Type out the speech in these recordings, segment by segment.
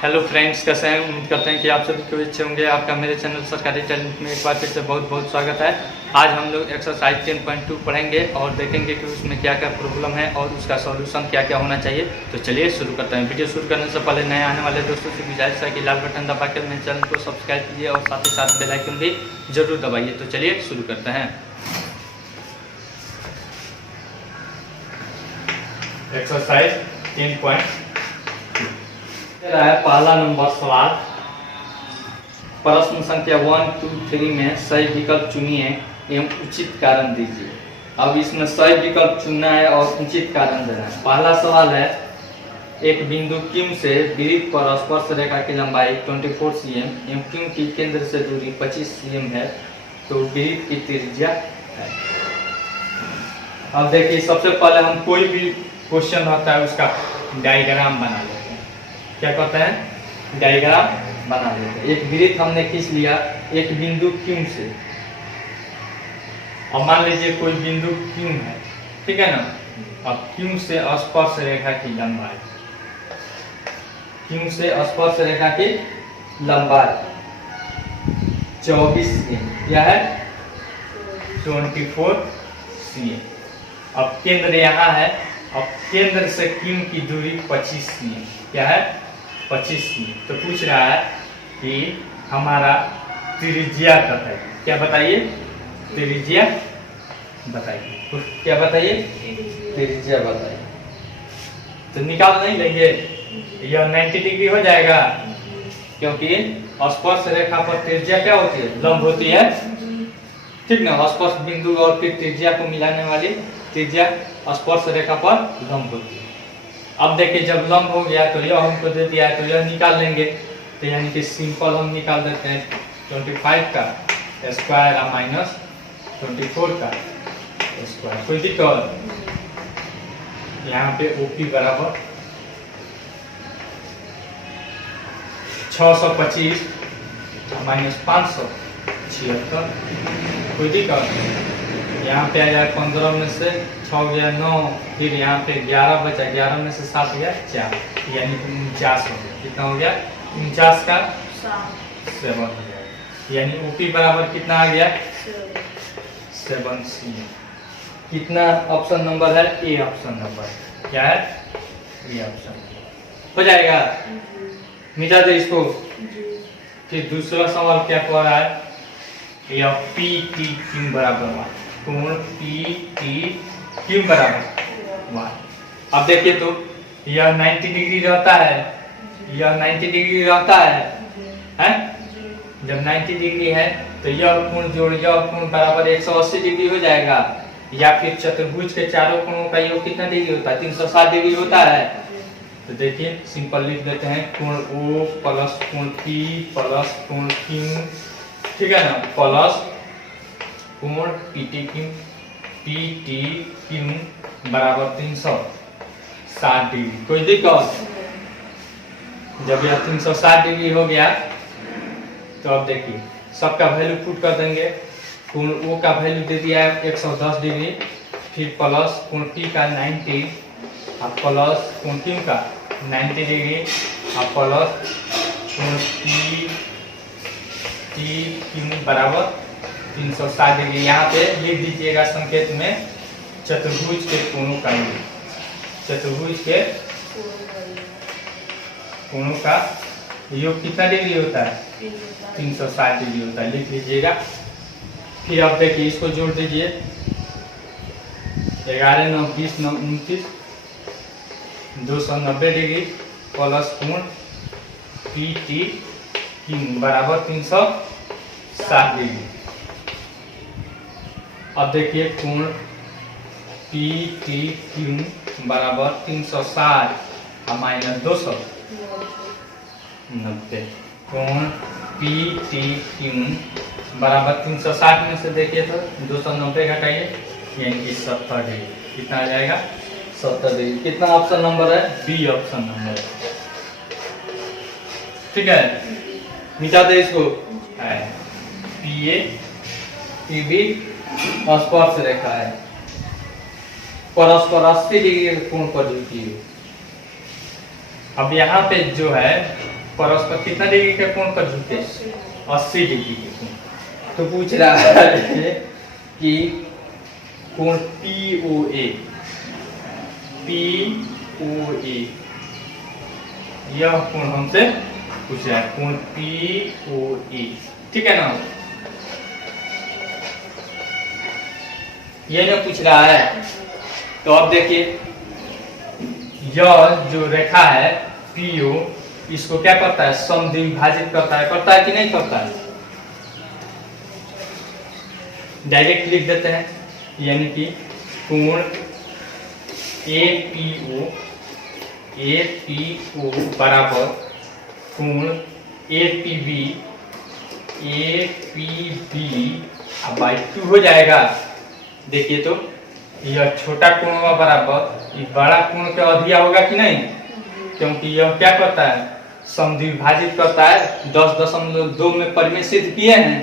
Hello friends, कैसे हैं? उम्मीद करते हैं कि आप सभी को अच्छे होंगे। आपका मेरे चैनल सरकारी टैलेंट में एक बार फिर से बहुत बहुत स्वागत है। आज हम लोग एक्सरसाइज 10.2 पढ़ेंगे और देखेंगे कि उसमें क्या क्या प्रॉब्लम है और उसका सॉल्यूशन क्या क्या होना चाहिए। तो चलिए शुरू करते हैं। वीडियो शुरू करने से पहले नए आने वाले दोस्तों से गुजारिश है कि लाल बटन दबाकर मेरे चैनल को सब्सक्राइब कीजिए और साथ ही साथ बेल आइकन भी जरूर दबाइए। तो चलिए शुरू करते हैं। एक्सरसाइज 10.2 पहला नंबर सवाल। प्रश्न संख्या 1, 2, 3 में सही विकल्प चुनिए एवं उचित कारण दीजिए। अब इसमें सही विकल्प चुनना है और उचित कारण देना है। पहला सवाल है, एक बिंदु Q से वृत्त पर स्पर्श रेखा की लंबाई 24 cm एवं Q की केंद्र से दूरी 25 cm है, तो वृत्त की त्रिज्या है। अब देखिए, सबसे पहले हम कोई भी क्वेश्चन होता है उसका डायग्राम बना लेते हैं। क्या कहते हैं? डायग्राम बना लेते हैं। एक वृत्त हमने खींच लिया एक बिंदु Q से, और मान लीजिए कोई बिंदु Q है, ठीक है ना। अब Q से स्पर्श रेखा की लंबाई, Q से स्पर्श रेखा की लंबाई 24 cm, क्या है? 24 cm। अब केंद्र यहाँ है, अब केंद्र से Q की दूरी 25 cm, क्या है? 25 cm। तो पूछ रहा है कि हमारा त्रिज्या बताइए। क्या बताइए? त्रिज्या बताइए। क्या बताइए? त्रिज्या बताइए। तो निकाल नहीं लेंगे, यह 90 डिग्री हो जाएगा, क्योंकि स्पर्श रेखा पर त्रिज्या क्या होती है? लंब होती है, ठीक ना। स्पर्श बिंदु और फिर त्रिज्या को मिलाने वाली त्रिज्या स्पर्श रेखा पर लंब होती है। अब देखिए, जब लंब हो गया तो यह हमको दे दिया है, तो यह निकाल लेंगे। तो यानी कि सिंपल हम निकाल देते हैं 25 का स्क्वायर और माइनस 24 का स्क्वायर। कोई दिक्कत? यहाँ पे OP बराबर 625 माइनस 576। कोई दिक्कत? यहाँ पे आया 15 में से 6 गया 9, फिर यहाँ पे 11 बचा, 11 में से 7 गया 4, यानी 49 हो गया। कितना हो गया? 49 का 7 हो गया, यानी OP बराबर कितना आ गया? 7 cm। कितना ऑप्शन नंबर है? A option number. क्या है? ए ऑप्शन हो जाएगा। मिटा दे इसको। फिर दूसरा सवाल क्या कह रहा है? यह PTQ बराबर 1, कोण PTQ बराबर 1। अब देखिए, तो यह 90 डिग्री रहता है, यह 90 डिग्री रहता है? जब 90 डिग्री है तो यह कोण जोड़ यह कोण बराबर 180 डिग्री हो जाएगा। या फिर चतुर्भुज के चारों कोणों का योग कितना डिग्री होता है? 360 डिग्री होता है। तो देखिए, सिंपल लिख देते हैं, कोण O प्लस कोण P प्लस कोण Q, ठीक है ना, प्लस कोण PTQ बराबर 360 डिग्री। कोई दिक्कत? जब यह 360 डिग्री हो गया तो अब देखिए, सबका वैल्यू पुट कर देंगे। कोण O का वैल्यू दे दिया है 110 डिग्री, फिर प्लस कोण P का 90 और प्लस कोण Q का 90 डिग्री और प्लस कोण PTQ बराबर 360 डिग्री। यहाँ पे लिख दीजिएगा संकेत में चतुर्भुज के कोणों का योग। चतुर्भुज के कोणों का योग कितना डिग्री होता है? 360 डिग्री होता है, लिख लीजिएगा। फिर अब देखिए, इसको जोड़ दीजिए। 11 9 20 9 29, 290 डिग्री प्लस कोण PTQ बराबर 360 डिग्री। अब देखिए, कोण PTQ बराबर 360 और माइनस 290। कोण PTQ बराबर 360 में से देखिए तो 290 घटाइए, यानी कि 70 डिग्री। कितना आ जाएगा? 70 डिग्री। कितना ऑप्शन नंबर है? बी ऑप्शन नंबर है, ठीक है। मिटा दे इसको। PA PB स्पर्श रेखा है, परस्पर 80 डिग्री कोण पर जुड़ती है। अब यहाँ पे जो है परस्पर कितना डिग्री के कोण पर झुके? 80 डिग्री के कोण। तो पूछ रहा है कि कोण POA यह कोण हमसे पूछ रहा है, कोण POA, ठीक है ना। ये ना पूछ रहा है। तो अब देखिए यह जो रेखा है PO, इसको क्या करता है? समद्विभाजित करता है कि नहीं करता है? डायरेक्ट लिख देते हैं, यानी कि कोण APO बराबर कोण APB बाई 2 हो जाएगा। देखिए तो यह छोटा कोण होगा बराबर ये बड़ा कोण का अधिया होगा कि नहीं, क्योंकि यह क्या करता है? समद्विभाजित करता है। 10.2 में परिमेय सिद्ध किए हैं।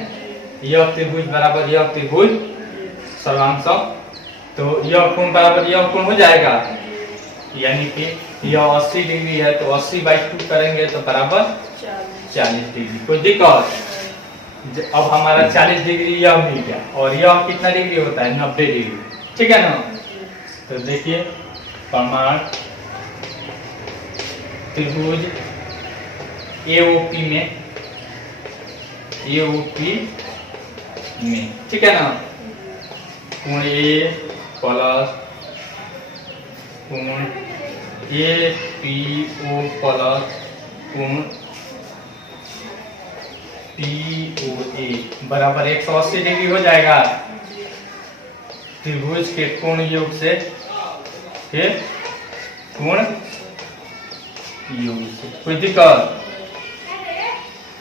यह त्रिभुज बराबर यह त्रिभुज सर्वांग सम, तो यह कोण बराबर यह कोण हो जाएगा, यानी कि यह 80 डिग्री है तो 80 बाई 2 करेंगे तो बराबर 40 डिग्री। कोई दिक्कत? अब हमारा 40 डिग्री यह मिल गया, और यह कितना डिग्री होता है? 90 डिग्री, ठीक है ना। तो देखिए प्रमाण त्रिभुज AOP में, ठीक है ना, कोण A प्लस कोण APO प्लस कोण POA बराबर 180 डिग्री हो जाएगा। त्रिभुज के कोण योग से फिर कोण योग से, कोई दिक्कत?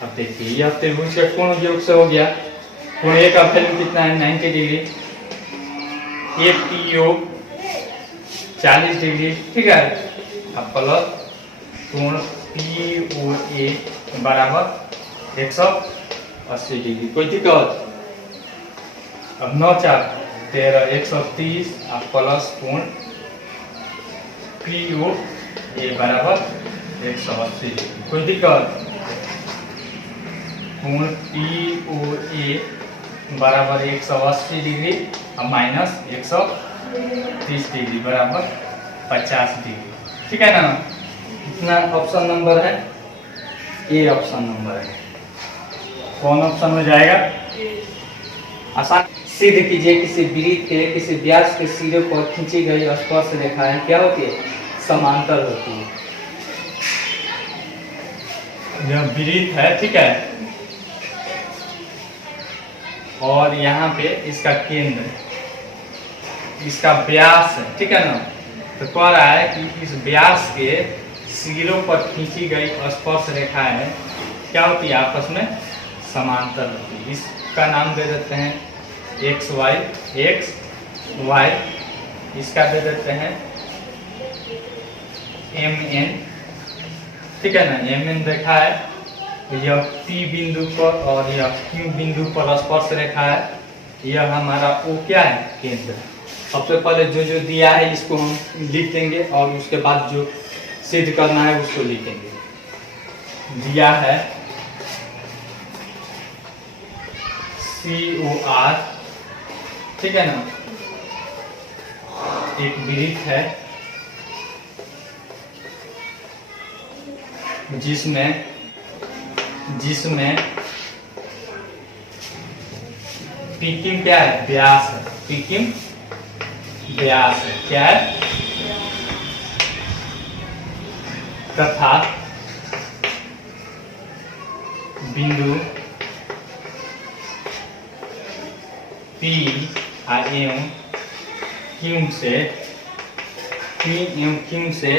अब देखिए यह त्रिभुज के कोण योग से हो गया। कोण A का वैल्यू कितना है? 90 डिग्री। APO 40 डिग्री, ठीक है। अब प्लस कोण POA बराबर 180 डिग्री, कोई दिक्कत? अब 9 4 13 130 अब प्लस कोण POA बराबर 180 डिग्री, कोई दिक्कत? कोण POA बराबर 180 डिग्री और माइनस 130 डिग्री बराबर 50 डिग्री, ठीक है ना। कितना ऑप्शन नंबर है? ए ऑप्शन नंबर है। कौन ऑप्शन हो जाएगा? आसान। सिद्ध कीजिए किसी वृत्त के किसी व्यास के सिरे पर खींची गई स्पर्श रेखाएं क्या होती है? समांतर होती है। यह वृत्त है, ठीक है, और यहाँ पे इसका केंद्र, इसका व्यास है, ठीक है ना। तो कह रहा है कि इस व्यास के सिरों पर खींची गई स्पर्श रेखाएं क्या होती है? आपस में समांतर होती है। इसका नाम दे देते हैं x y, इसका दे देते हैं MN, ठीक है ना। MN रेखा है, यह P बिंदु पर और यह Q बिंदु पर स्पर्श रेखा है। यह हमारा O क्या है? केंद्र। सबसे पहले जो दिया है इसको हम लिख देंगे और उसके बाद जो सिद्ध करना है उसको लिखेंगे। दिया है COR, ठीक है ना, एक वृत्त है जिसमें PQ क्या है? व्यास है। PQ व्यास है, क्या है? तथा बिंदु P एवं Q से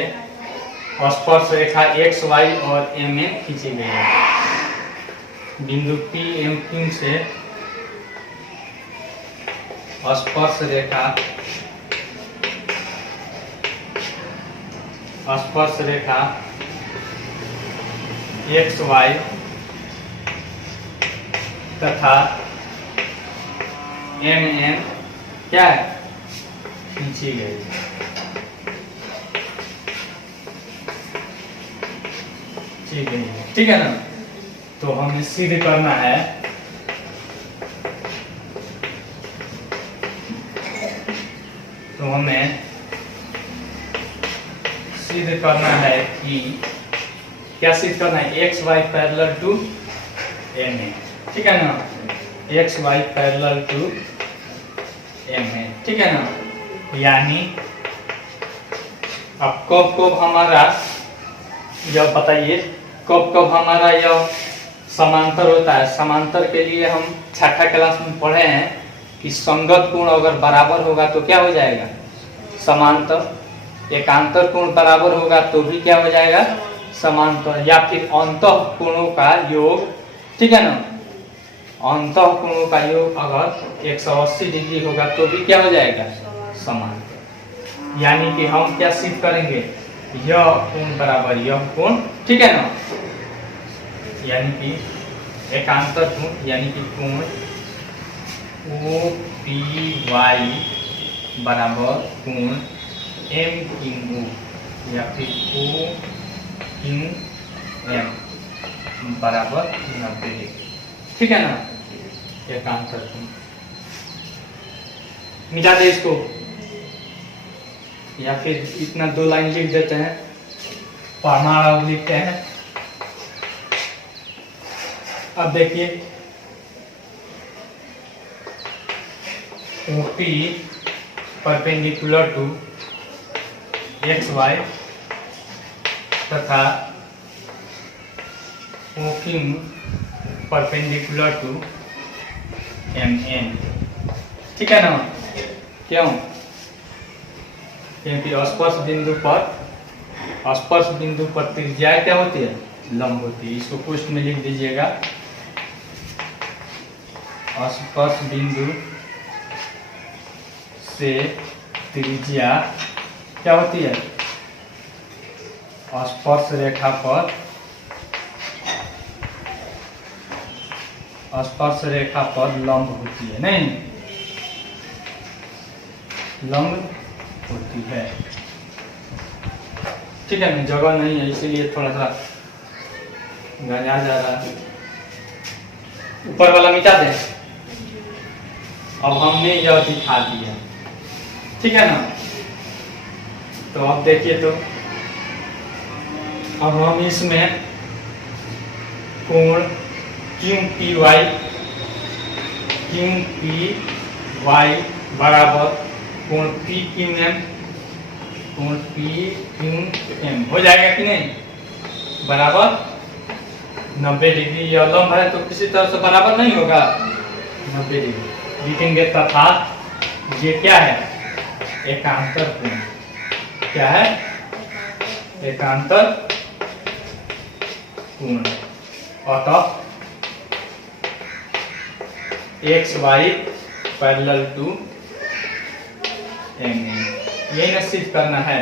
स्पर्श रेखा x y और M में खींची गई है। बिंदु P एवं Q से स्पर्श रेखा x y तथा M N क्या है? खींची गई है। दी गई है, ठीक है ना। तो हमें सिद्ध करना है कि क्या सिद्ध करना है, X Y parallel to M है, ठीक है ना। X Y parallel to M है, ठीक है ना। यानी अब कब कब हमारा यह बताइए, कब कब हमारा यह समांतर होता है। समांतर के लिए हम छठा क्लास में पढ़े हैं कि संगत कोण अगर बराबर होगा तो क्या हो जाएगा, समांतर। एकांतर कोण बराबर होगा तो भी क्या हो जाएगा, समांतर। या फिर अंतः कोणों का योग, ठीक है ना। अंतः कोणों का योग अगर 180 डिग्री होगा तो भी क्या हो जाएगा, समांतर। यानी कि हम क्या सिद्ध करेंगे, यह कोण बराबर यह कोण, ठीक है ना। यानी कि एकांतर कोण यानी कि कोण OPY बराबर कोण MQO या फिर OQM बराबर 90 डिग्री, ठीक है ना। एकांतर कोण मिटा दे इसको, या फिर इतना 2 लाइन लिख देते हैं, प्रमाण लिखते हैं। अब देखिए OP परपेंडिकुलर टू XY तथा OQ परपेंडिकुलर टू MN, ठीक है ना। क्यों, क्योंकि स्पर्श बिंदु पर त्रिज्या क्या होती है, लंब होती है। इसको पुष्ट में लिख दीजिएगा, स्पर्श बिंदु से त्रिज्या क्या होती है, स्पर्श रेखा पर लंब होती है, नहीं लंब होती है, ठीक है ना। जगह नहीं है इसीलिए थोड़ा सा गंजा जा रहा है। ऊपर वाला मिटा दे। अब हमने यह दिखा दिया, ठीक है ना। तो अब देखिए, तो अब हम इसमें कोण QPY बराबर कोण PQM हो जाएगा कि नहीं, बराबर 90 डिग्री। यह लंब है तो किसी तरह से बराबर नहीं होगा, 90 डिग्री लिखेंगे। तथा ये क्या है, एकांतर कोण। क्या है, एकांतर कोण। अतः XY पैरेलल टू MN, यही ना सिद्ध करना है।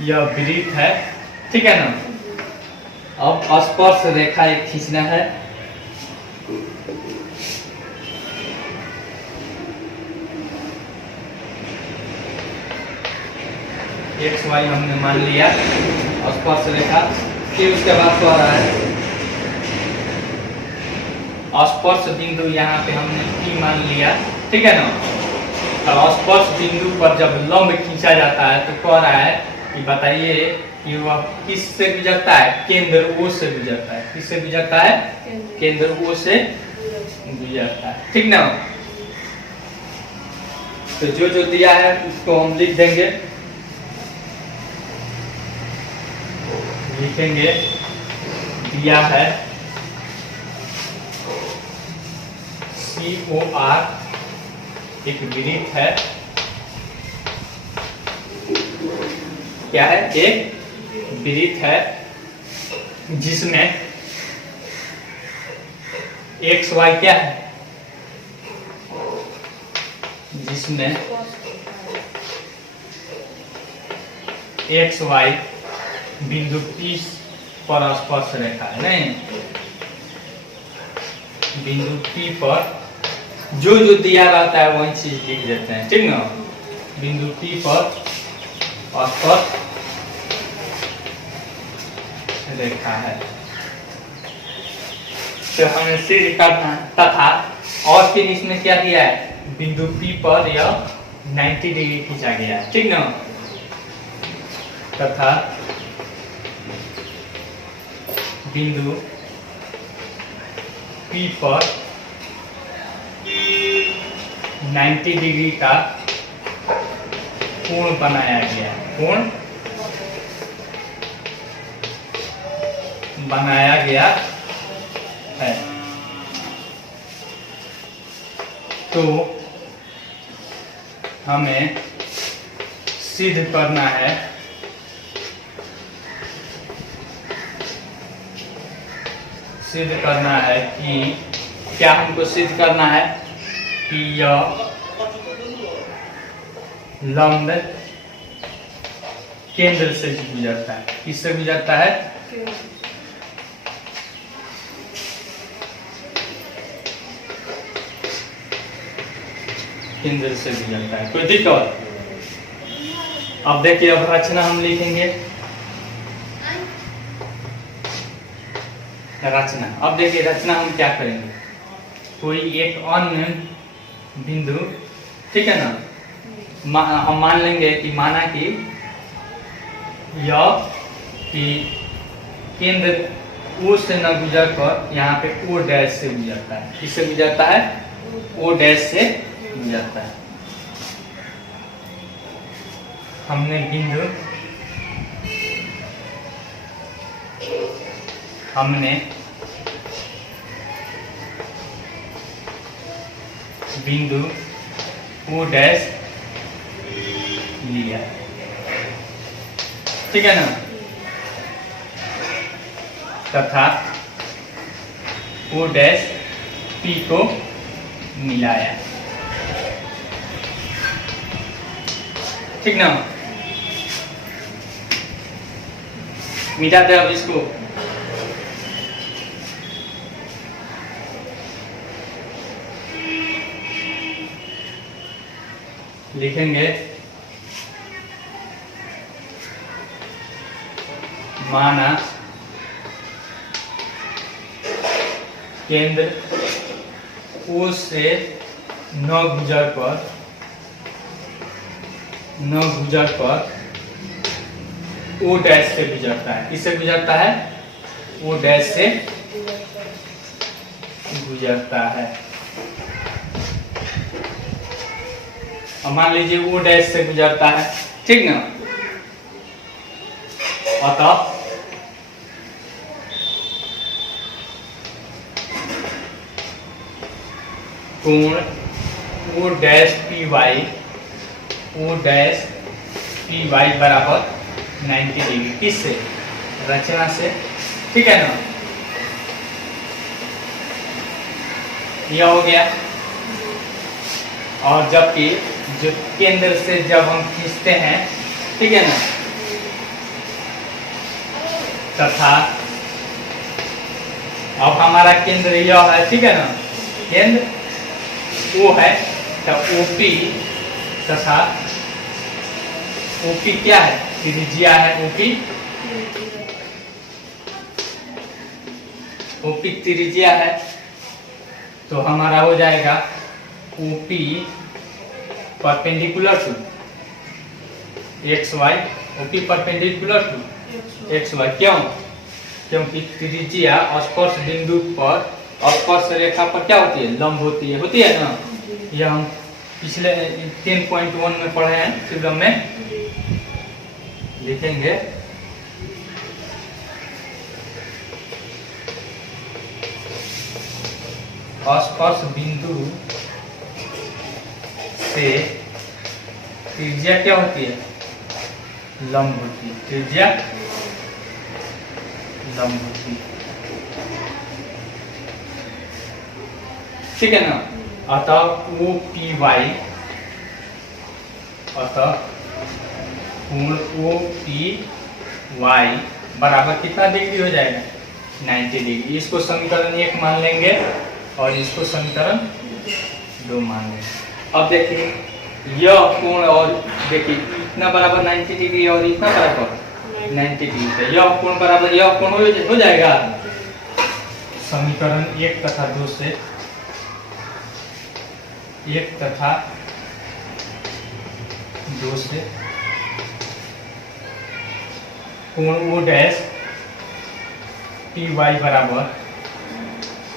यह वृत्त है, ठीक है ना। अब स्पर्श रेखा एक खींचना है। XY हमने मान लिया स्पर्श रेखा। फिर उसके बाद कह रहा है स्पर्श बिंदु, यहाँ पे हमने P मान लिया, ठीक है ना। तो स्पर्श बिंदु पर जब लंब खींचा जाता है तो कह रहा है कि बताइए कि वह किस से गुजरता है, केंद्र O से गुजरता है। किस से गुजरता है, केंद्र O से गुजरता है, ठीक ना। तो जो जो दिया है उसको हम लिख देंगे, लिखेंगे दिया है COR एक वृत्त है। क्या है, एक वृत्त है जिसमें XY क्या है, जिसमें XY बिंदु P पर स्पर्श रेखा है, नहीं बिंदु P पर जो जो दिया रहता है वही चीज लिख देते हैं, ठीक ना। बिंदु P पर स्पर्श रेखा है। तो हमें सिद्ध करना है तथा और फिर इसमें क्या दिया है, बिंदु P पर यह 90 डिग्री खींचा गया है, ठीक ना। तथा बिंदु P पर 90 डिग्री का कोण बनाया गया, कोण बनाया गया है। तो हमें सिद्ध करना है कि क्या हमको सिद्ध करना है कि यह लंब केंद्र से गुजरता है। किससे गुजरता है, केंद्र से गुजरता है। कोई दिक्कत? अब देखिए, अब रचना हम लिखेंगे, रचना। अब देखिए रचना हम क्या करेंगे, कोई एक अन्य बिंदु, ठीक है ना, हम मान लेंगे कि माना कि यह कि केंद्र ओ से न गुजर कर यहाँ पे ओ डैश से गुजरता है। किससे गुजरता है, ओ डैश से गुजरता है। हमने बिंदु ओ डैश लिया, ठीक है ना, तथा ओ डैश P को मिलाया, ठीक ना। मिटाते अब इसको, लिखेंगे माना केंद्र ओ से न गुजर पर ओ डैश से गुजरता है। किससे गुजरता है, ओ डैश से गुजरता है। अब मान लीजिए ओ डैश से गुजरता है, ठीक ना। अतः कोण ओ डैश पी वाई बराबर 90 डिग्री। किससे, रचना से, ठीक है ना। यह हो गया। और जबकि जो केंद्र से जब हम खींचते हैं, ठीक है ना, तथा अब हमारा केंद्र यह है, ठीक है ना, केंद्र O है, तो OP तथा OP क्या है, त्रिज्या है, OP त्रिज्या है। तो हमारा हो जाएगा OP perpendicular to XY, OP perpendicular to XY। क्यों, क्योंकि त्रिज्या स्पर्श बिंदु पर, स्पर्श रेखा पर क्या होती है, लंब होती है ना। यह हम पिछले 10.1 में पढ़े हैं, फिगर में लिखेंगे स्पर्श बिंदु से त्रिज्या क्या होती है, लंब होती है, त्रिज्या लंब होती है, ठीक है ना। अतः OPY, अतः कोण OPY बराबर कितना डिग्री हो जाएगा, 90 डिग्री। इसको समीकरण 1 मान लेंगे और इसको समीकरण 2 मान लेंगे। अब देखिए यह कोण और देखिए इतना बराबर 90 डिग्री और इतना बराबर 90 डिग्री है। यह कोण बराबर यह कोण हो जाएगा। समीकरण 1 तथा 2 से 1 तथा 2 से कोण ओ डैश पी वाई बराबर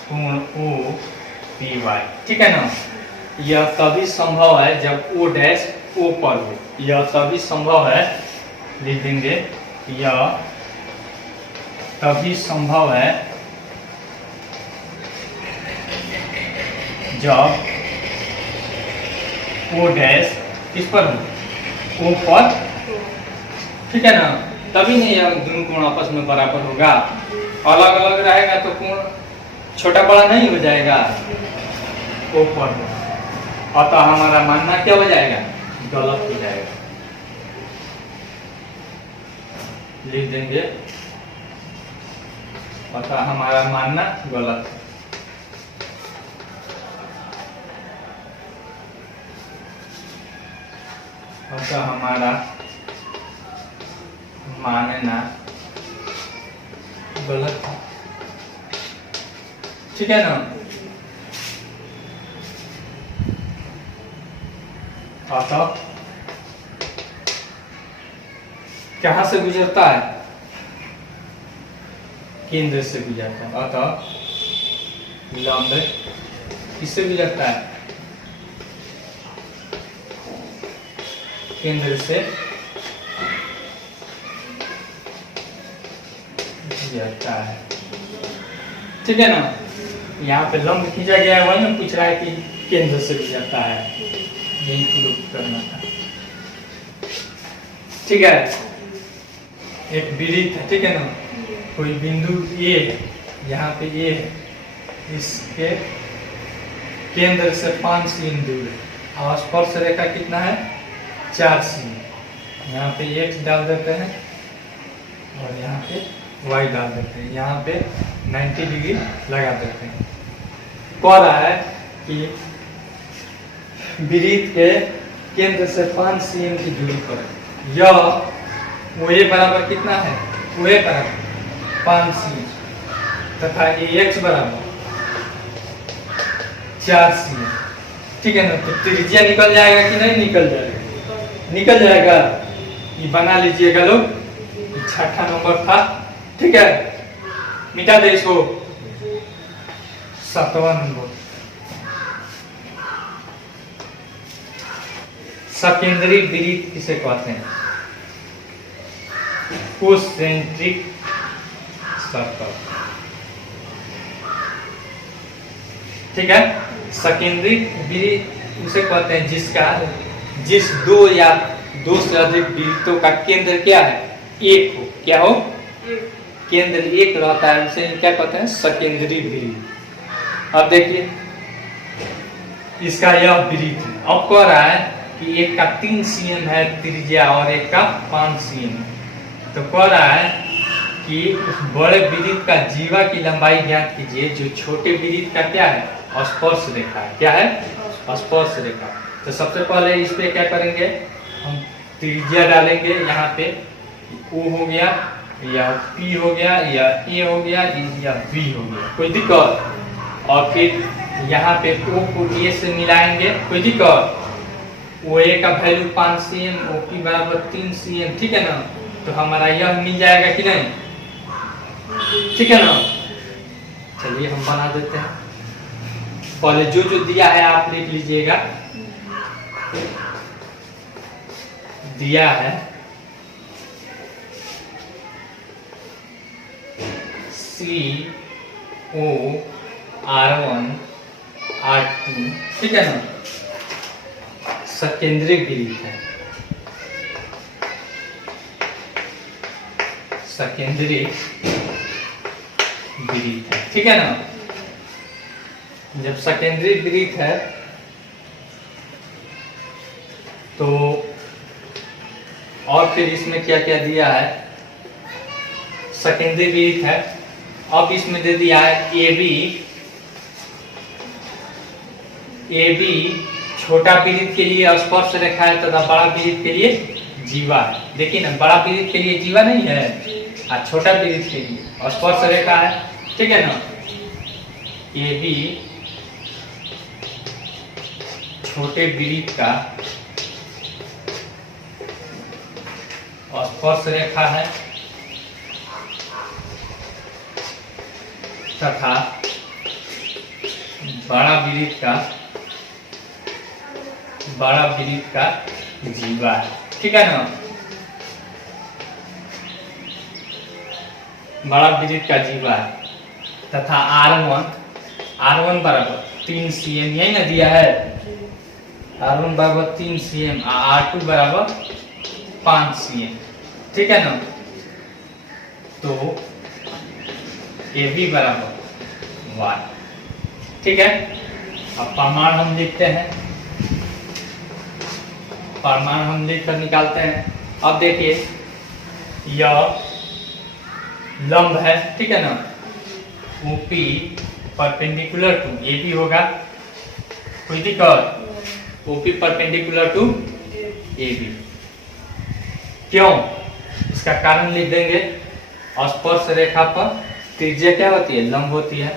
कोण ओ पी वाई, ठीक है ना। यह तभी संभव है जब ओ डैश ओ पर हो। यह तभी संभव है, लिख देंगे, यह तभी संभव है जब ओ डैश किस पर हो, ओ पर, ठीक है ना। तभी नहीं यह दोनों कोण आपस में बराबर होगा। अलग अलग रहेगा तो कोण छोटा बड़ा नहीं हो जाएगा, ओ पर हो। अतः हमारा मानना क्या हो जाएगा, गलत हो जाएगा। लिख देंगे, अतः हमारा मानना गलत है। अतः हमारा मानना गलत है, ठीक है ना। अतः कहां से गुजरता है, केंद्र से गुजरता है। अतः लंब किससे गुजरता है, केंद्र से गुजरता है, ठीक है ना। यहाँ पे लंब खींचा गया है, वही ना पूछ रहा है कि केंद्र से गुजरता है, यही प्रूफ करना था, ठीक है। एक वृत्त है, ठीक है ना। कोई बिंदु ए, यहाँ पे ए है, इसके केंद्र से 5 सीम दूर है और स्पर्श रेखा कितना है, 4 सीम। यहाँ पे x डाल देते हैं और यहाँ पे y डाल देते हैं, यहाँ पे 90 डिग्री लगा देते हैं। कह रहा है कि वृत्त के केंद्र से 5 सीएम की दूरी पर यह OA बराबर कितना है, OA बराबर 5 सीएम तथा AX बराबर 4 सीएम, ठीक है ना। तो त्रिज्या निकल जाएगा कि नहीं निकल जाएगा, निकल जाएगा। ये बना लीजिएगा लोग, छठा नंबर था, ठीक है। मिटा दे इसको, 7वां नंबर। सकेंद्री वृत्त किसे कहते हैं, कोसेंट्रिक सर्कल, ठीक है। सकेंद्री वृत्त उसे कहते हैं जिस 2 या 2 से अधिक वृत्तों का केंद्र क्या है, एक हो। क्या हो, केंद्र एक रहता है, उसे क्या कहते हैं, सकेंद्री वृत्त। अब देखिए इसका यह वृत्त है। अब कह रहा है कि एक का 3 सीएम है त्रिज्या और एक का 5 सीएम है। तो कह रहा है कि उस बड़े वृत्त का जीवा की लंबाई ज्ञात कीजिए जो छोटे वृत्त का क्या है, स्पर्श रेखा है। क्या है, स्पर्श रेखा। तो सबसे पहले इस पे क्या करेंगे, हम त्रिज्या डालेंगे। यहाँ पे O हो गया, या P हो गया, या A हो गया, या B हो गया, कोई दिक्कत। और फिर यहाँ पे O को A से मिलाएंगे, कोई दिक्कत। OA का वैल्यू 5 सीएम, OP बराबर 3 सीएम, ठीक है ना। तो हमारा यह मिल जाएगा कि नहीं, ठीक है ना। चलिए हम बना देते हैं। पहले जो दिया है आप लिख लीजिएगा। दिया है COR1 R2, ठीक है ना, सकेंद्री वृत्त है, सकेंद्री वृत्त है, ठीक है ना। जब सकेंद्री वृत्त है तो और फिर इसमें क्या क्या दिया है, सेकेंडरी वृत्त है। अब इसमें दे दिया है AB छोटा पीड़ित के लिए स्पर्श रेखा है तथा बड़ा पीड़ित के लिए जीवा है। देखिए ना, बड़ा पीड़ित के लिए जीवा नहीं है और छोटा पीड़ित के लिए स्पर्श रेखा है, ठीक है ना। ये भी छोटे पीड़ित का स्पर्श रेखा है तथा बड़ा पीड़ित का जीवा है, ठीक है ना। बड़ा पीड़ित का जीवा है तथा R1 बराबर 3 cm, यही ना दिया है। R1 बराबर 3 cm, R2 बराबर 5 cm, ठीक है ना। तो AB बराबर Y, ठीक है। अब प्रमाण हम लिखते हैं, प्रमाण हम लिख कर निकालते हैं। अब देखिए, यह लंब है, ठीक है ना। OP परपेंडिकुलर टू AB होगा, कोई दिक्कत। OP परपेंडिकुलर टू AB, क्यों? इसका कारण लिख देंगे। स्पर्श रेखा पर त्रिज्या क्या होती है? लंब होती है।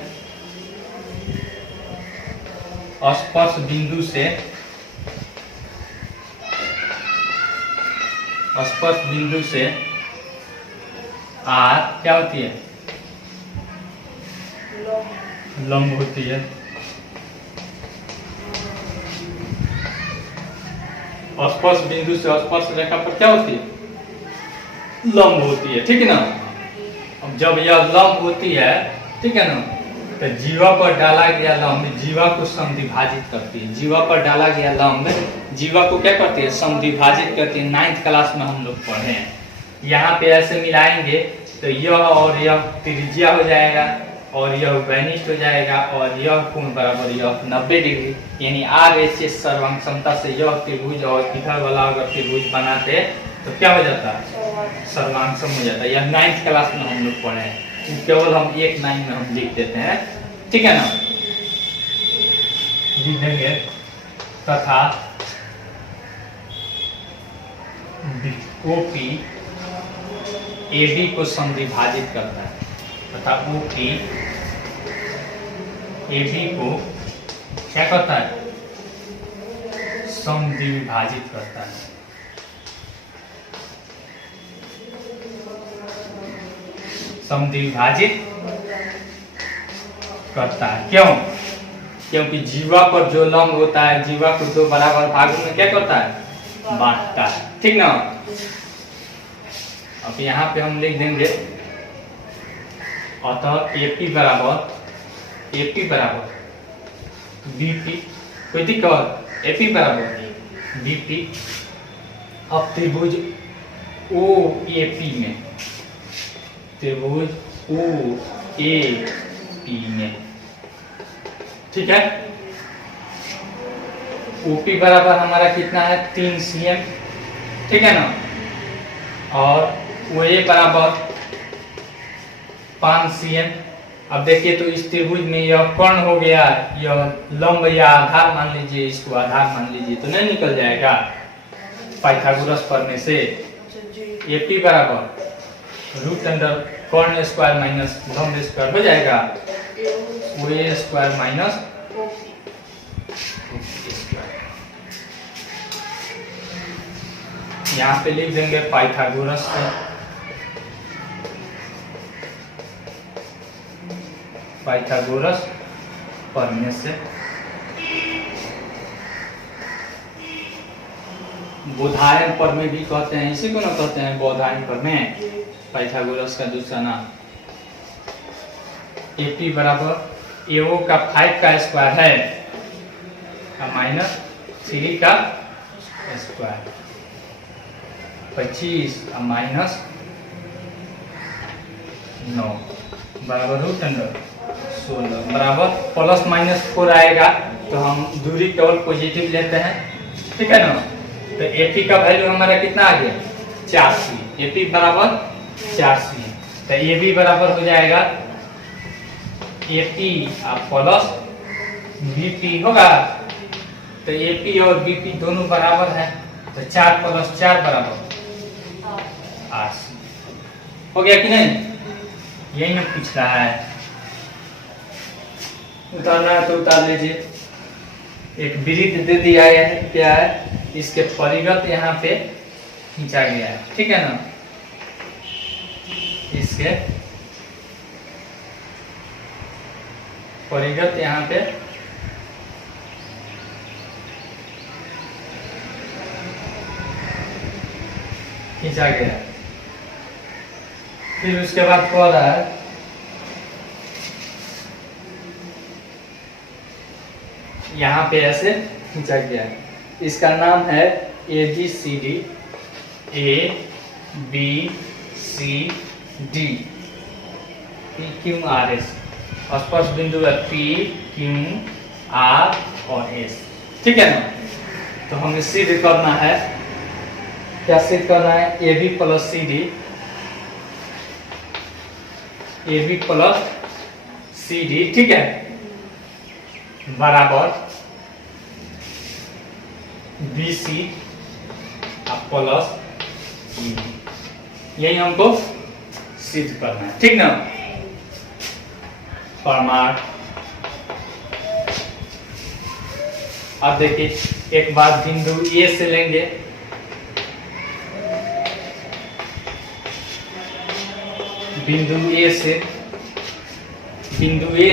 स्पर्श बिंदु से R क्या होती है? लंब होती है। स्पर्श बिंदु से स्पर्श रेखा पर क्या होती है? लंब होती है, ठीक है ना। अब जब यह लंब होती है, ठीक है ना, तो जीवा पर डाला गया लंब जीवा को समद्विभाजित करती है। जीवा पर डाला गया लंब जीवा को क्या करती है? समद्विभाजित करती है। 9th क्लास में हम लोग पढ़े हैं। यहाँ पे ऐसे मिलाएंगे तो यह और यह त्रिज्या हो जाएगा और यह वेनिस्ट हो जाएगा और यह कोण बराबर यह 90 डिग्री, यानी RHS सर्वांग समता से यह त्रिभुज और इधर वाला अगर त्रिभुज बनाते तो क्या हो जाता? सर्वांग सम हो जाता। यह 9th क्लास में हम लोग पढ़े हैं। केवल हम 1/9 में हम लिख देते हैं, ठीक है ना। लिख देंगे तथा OP AB को समद्विभाजित करता है तथा OP AB को क्या करता है? समद्विभाजित करता है। समद्विभाजित करता है, क्यों? क्योंकि जीवा पर जो लंब होता है जीवा को दो बराबर भागों में क्या करता है? बांटता है, ठीक ना। अब यहाँ पे हम लिख देंगे अतः AP बराबर BP, कोई दिक्कत? AP बराबर BP। अब त्रिभुज OAP में ठीक है। OP बराबर हमारा कितना है? 3 cm, ठीक है ना। और OA बराबर 5 cm। अब देखिए तो इस त्रिभुज में यह कर्ण हो गया, यह लंब या आधार मान लीजिए, इसको आधार मान लीजिए तो नहीं निकल जाएगा पाइथागोरस पढ़ने से। AP बराबर रूट अंडर कर्ण स्क्वायर माइनस लंब स्क्वायर हो जाएगा OA स्क्वायर माइनस यहाँ पे लिख देंगे पाइथागोरस से। पाइथागोरस पढ़ने से बोधायन पर में भी कहते हैं, इसी को ना कहते हैं बोधायन पर में, पाइथागोरस का दूसरा नाम। AP बराबर AO का 5 का स्क्वायर है माइनस 3 का स्क्वायर 25 माइनस 9 बराबर रूट अंडर 16 बराबर प्लस माइनस 4 आएगा तो हम दूरी केवल पॉजिटिव लेते हैं, ठीक है ना। तो AP का वैल्यू हमारा कितना आ गया? 84। AP बराबर 84। तो AB बराबर हो जाएगा AP प्लस BP होगा तो एपी और बीपी दोनों बराबर है, तो 4 + 4 बराबर 8। हो गया कि नहीं? यही में पूछ रहा है। उतारना है तो उतार लीजिए। एक वृत्त दे दिया है, क्या है, इसके परिगत यहाँ पे खींचा गया है, ठीक है ना। इसके परिगत यहाँ पे खींचा गया है। फिर उसके बाद कह रहा है यहाँ पे ऐसे खींचा गया है। इसका नाम है ABCD, ABCD, PQRS। स्पर्श बिंदु है PQR और S, ठीक है ना। तो हमें सिद्ध करना है, क्या सिद्ध करना है? AB + CD, AB + CD, ठीक है, बराबर BC प्लस ED। यही हमको सिद्ध करना है, ठीक ना। प्रमाण। अब देखिए, एक बार बिंदु ए से लेंगे, बिंदु ए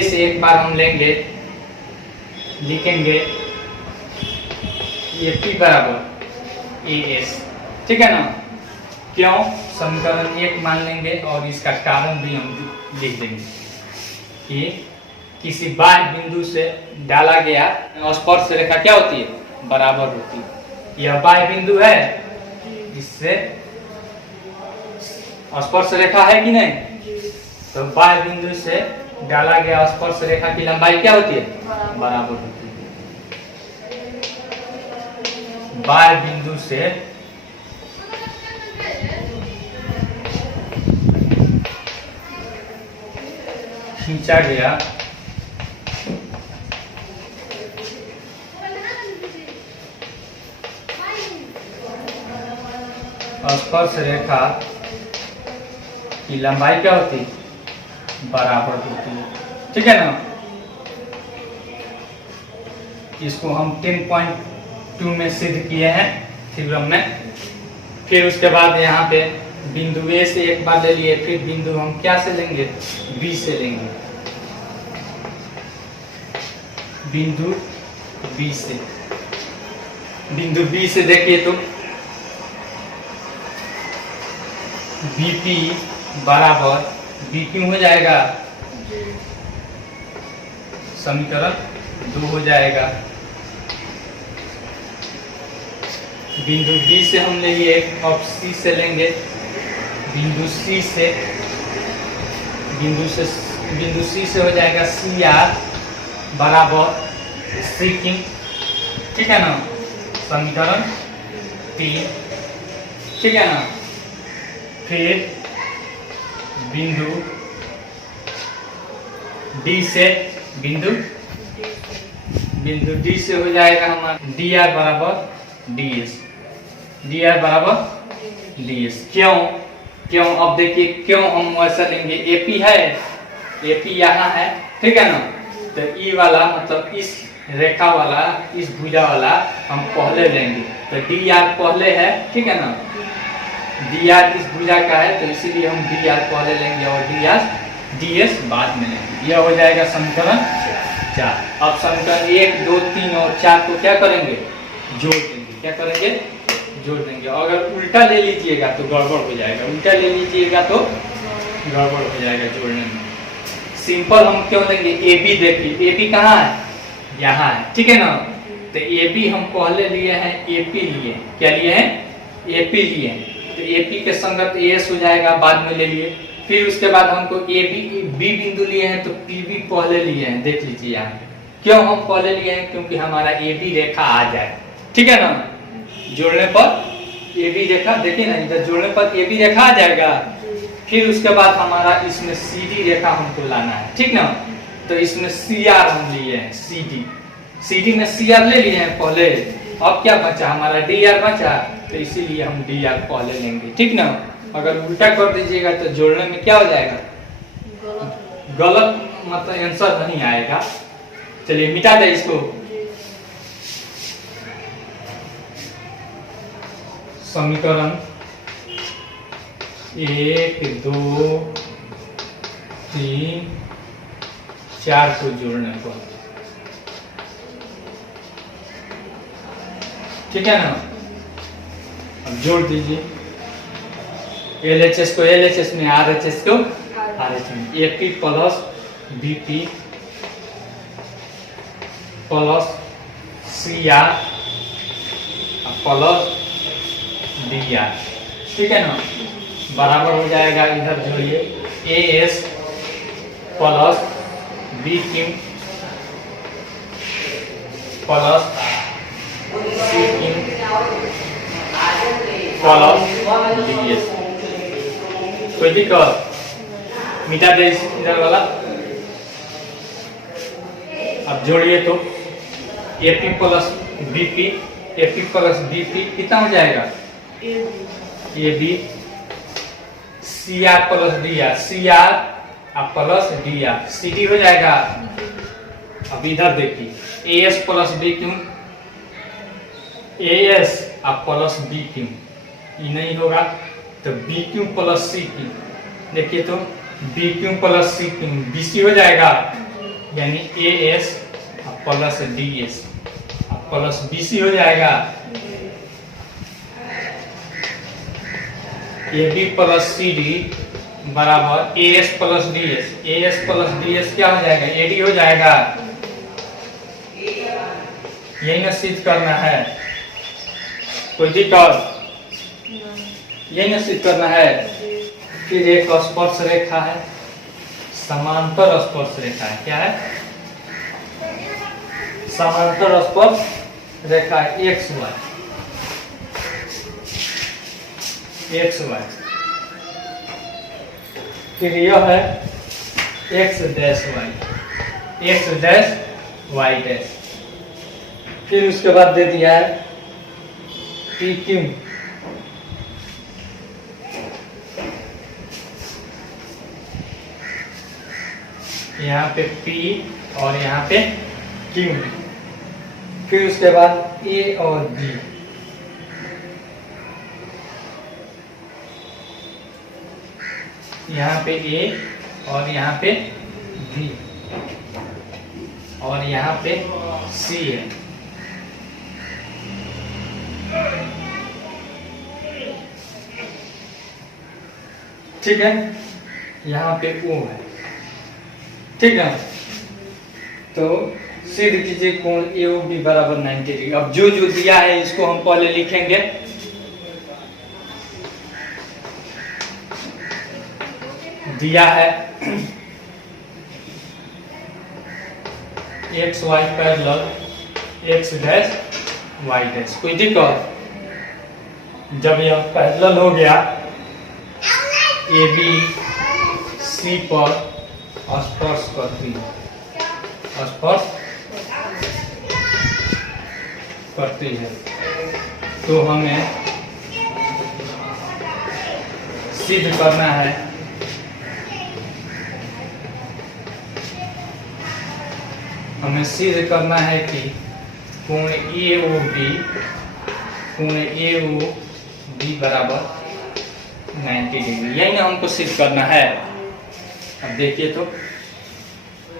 से एक बार हम लेंगे, लिखेंगे AP बराबर AS, ठीक है ना। क्यों? समीकरण 1 मान लेंगे और इसका कारण भी हम लिख देंगे कि किसी बाह्य बिंदु से डाला गया स्पर्श रेखा क्या होती है? बराबर होती है। यह बाह्य बिंदु है, इससे स्पर्श रेखा है कि नहीं? तो बाह्य बिंदु से डाला गया स्पर्श रेखा की लंबाई क्या होती है? बराबर होती है। बाह्य बिंदु से खींचा गया स्पर्श रेखा की लंबाई क्या होती है? बराबर होती है, ठीक है ना। इसको हम 10.2 में सिद्ध किए हैं थ्योरम में। फिर उसके बाद यहाँ पे बिंदु ए से एक बार ले लिए, फिर बिंदु हम क्या से लेंगे? बी से लेंगे, बिंदु बी से देखिए तो बीपी बराबर BQ हो जाएगा, समीकरण 2 हो जाएगा। बिंदु बी से हम लेंगे, अब सी से लेंगे, बिंदु सी से हो जाएगा CR बराबर CQ, ठीक है ना, समीकरण 3, ठीक है ना। फिर बिंदु डी से हो जाएगा हमारा DR बराबर DS, क्यों? अब देखिए क्यों हम ऐसा लेंगे, AP है, AP यहाँ है, ठीक है ना। तो ई वाला मतलब इस रेखा वाला, इस भुजा वाला हम पहले लेंगे, तो DR पहले है, ठीक है ना। DR इस भुजा का है, तो इसीलिए हम DR पहले लेंगे और DS बाद में लेंगे। यह हो जाएगा समीकरण 4। अब समीकरण 1, 2, 3 और 4 को क्या करेंगे? जोड़ देंगे। क्या करेंगे? जोड़ देंगे। अगर उल्टा ले लीजिएगा तो गड़बड़ हो जाएगा, उल्टा ले लीजिएगा तो गड़बड़ हो जाएगा जोड़ने में। सिंपल हम क्यों लेंगे? AB देखिए, AB कहाँ है? यहाँ है, ठीक है ना। तो AB हम पहले लिए हैं, AP लिए, क्या लिए हैं? AP लिए हैं, तो AP के संगत AS हो जाएगा, बाद में ले लिए। फिर उसके बाद हमको B बिंदु लिए हैं, तो PB पहले लिए हैं, देख लीजिए यहाँ। क्यों हम पहले लिए हैं? क्योंकि हमारा AB रेखा आ जाए, ठीक है ना। जोड़ने पर AB रेखा, देखिए ना, इधर जोड़ने पर AB रेखा आ जाएगा। फिर उसके बाद हमारा इसमें CD रेखा हमको लाना है, ठीक ना। तो इसमें CR हम लिए हैं, CD, CD में CR ले लिए हैं पहले, अब क्या बचा हमारा DR बचा, तो इसीलिए हम DR पहले लेंगे, ठीक ना। अगर उल्टा कर दीजिएगा तो जोड़ने में क्या हो जाएगा, गलत मतलब आंसर नहीं आएगा। चलिए मिटा दे इसको। समीकरण 1 2 3 4 को जोड़ने को, ठीक है ना। अब जोड़ दीजिए, LHS को LHS में, RHS को RHS में, AP plus BP plus CR plus DR, ठीक है ना, बराबर हो जाएगा। इधर जोड़िए AS plus BQ plus CQ plus DS। कोई दिक्कत, मिटा दे इधर वाला। अब जोड़िए तो AP plus BP, AP plus BP कितना हो जाएगा, AB CR plus DR, CR plus DR, CD हो जाएगा। अब इधर देखिए AS plus BQ, AS plus BQ, ये नहीं होगा तो BQ प्लस CQ, देखिए तो BQ प्लस CQ BC हो जाएगा, यानी AS plus DS plus BC हो जाएगा। AB प्लस CD बराबर AS plus DS, AS plus DS क्या हो जाएगा, AD हो जाएगा। यही ना सिद्ध करना है, कोई दिक्कत, यही ना सिद्ध करना है। फिर एक स्पर्श रेखा है, समांतर स्पर्श रेखा है, क्या है, समांतर स्पर्श रेखा XY, XY। फिर यह है X dash Y, X dash Y dash. फिर उसके बाद दे दिया है PQ, यहाँ पे P और यहाँ पे Q। फिर उसके बाद A और B, यहाँ पे A और यहाँ पे B और यहाँ पे C है, ठीक है। यहाँ पे O है, ठीक है। तो सिद्ध कीजिए कोण AOB बराबर 90 डिग्री। अब जो जो दिया है इसको हम पहले लिखेंगे। दिया है XY parallel X dash Y dash, कोई दिक्कत। जब यह पैरेलल हो गया AB C पर स्पर्श करती है, स्पर्श करती है, तो हमें सिद्ध करना है कि कोण AOB बराबर 90 डिग्री, यही ना हमको सिद्ध करना है। अब देखिए तो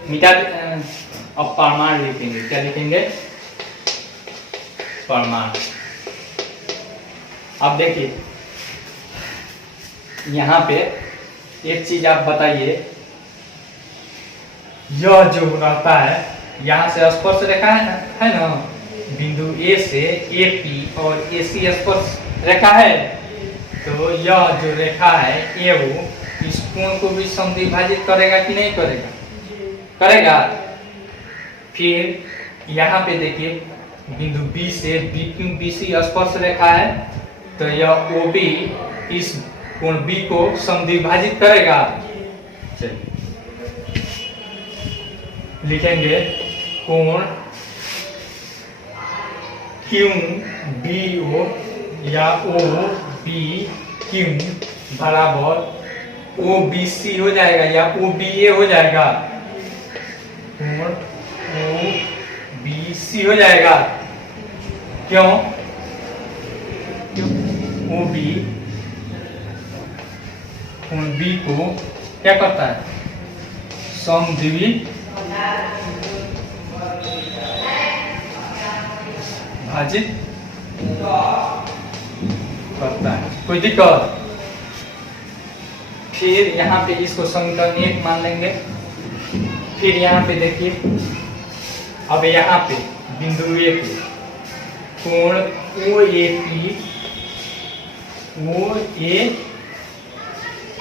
मिटा, अब प्रमाण लिखेंगे, क्या लिखेंगे, प्रमाण। अब देखिए यहाँ पे एक चीज आप बताइए, यह जो रहता है यहाँ से स्पर्श रेखा है ना, बिंदु A से AP और AC स्पर्श रेखा है, तो यह जो रेखा है AO इस कोण को भी समद्विभाजित करेगा कि नहीं करेगा, करेगा। फिर यहाँ पे देखिए बिंदु B से BQ BC स्पर्श रेखा है, तो यह OB इस कोण B को समद्विभाजित करेगा। चलिए लिखेंगे कोण क्यू बी ओ या ओ बी क्यू बराबर ओ बी सी हो जाएगा या ओ बी ए हो जाएगा। कोण ओ बी सी हो जाएगा। क्यों? ओ बी कोण बी को क्या करता है? समद्विभाजित करता है। कोई दिक्कत? फिर यहाँ पे इसको समीकरण 1 मान लेंगे। फिर यहाँ पे देखिए, अब यहाँ पे बिंदु 1 कोण ओ ए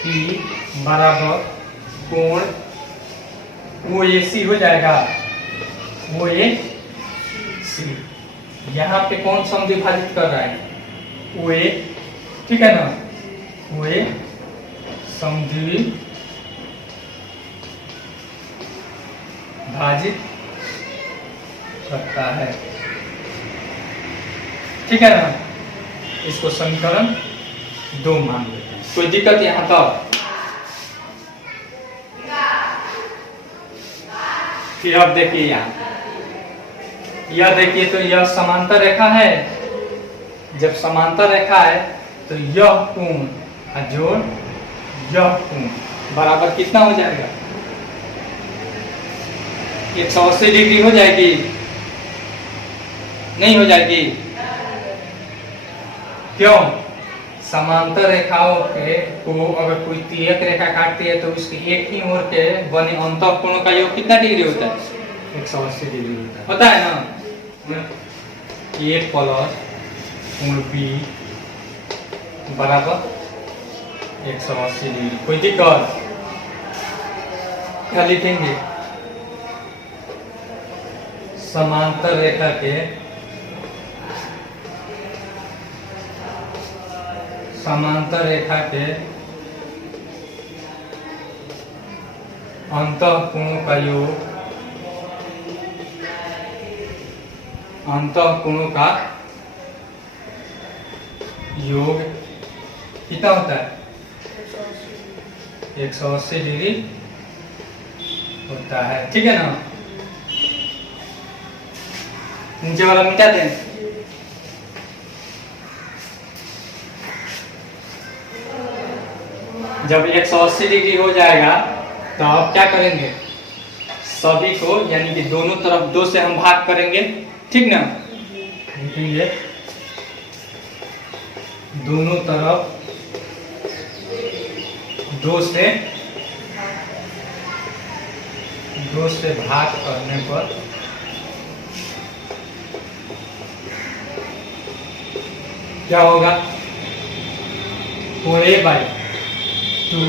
पी बराबर कोण ओ ए सी हो जाएगा। ओ ए सी यहाँ पे कौन समद्विभाजित कर रहा है? ओ ए, ठीक है ना? ओ ए समद्विभाजित करता है, ठीक है ना? इसको समीकरण 2 मान लेते हैं। कोई दिक्कत यहाँ तक? फिर अब देखिए यहाँ, यह देखिए तो यह समांतर रेखा है। जब समांतर रेखा है तो यह कोण जोड़ यह कोण बराबर कितना हो जाएगा? 180 डिग्री हो जाएगी, नहीं हो जाएगी? क्यों? समांतर रेखाओं के को अगर कोई तिर्यक रेखा काटती है तो उसके एक ही ओर के बने अंतःकोणों का योग कितना डिग्री होता है? 180 डिग्री होता है ना? ए प्लस कोण बी बराबर 180 डिग्री। कोई दिक्कत? क्या लिखेंगे? समांतर रेखा के अंतःकोणों का योग कितना होता है? 180 डिग्री होता है, ठीक है ना? नीचे वाला मिटा दें। जब 180 डिग्री हो जाएगा तो अब क्या करेंगे? सभी को यानी कि दोनों तरफ 2 से हम भाग करेंगे, ठीक ना? लिखेंगे दोनों तरफ 2 से भाग करने पर क्या होगा? कोण ए बाई 2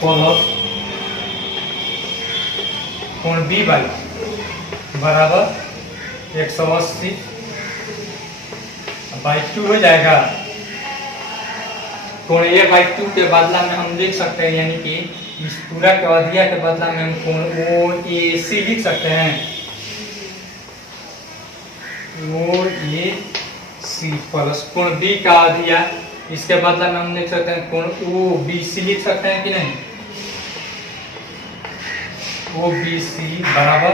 प्लस कोण बी बाई बराबर 180 बाई 2 हो जाएगा। कोण ए बाई 2 के बदला में हम लिख सकते हैं, यानी कि इस पूरा के अवधिया के बदला में हम कोण ओ ए सी लिख सकते हैं। ओ ए सी प्लस कोण बी का अवधिया, इसके बदला में हम लिख सकते हैं कोण ओ बी सी लिख सकते हैं कि नहीं? ओ बी सी बराबर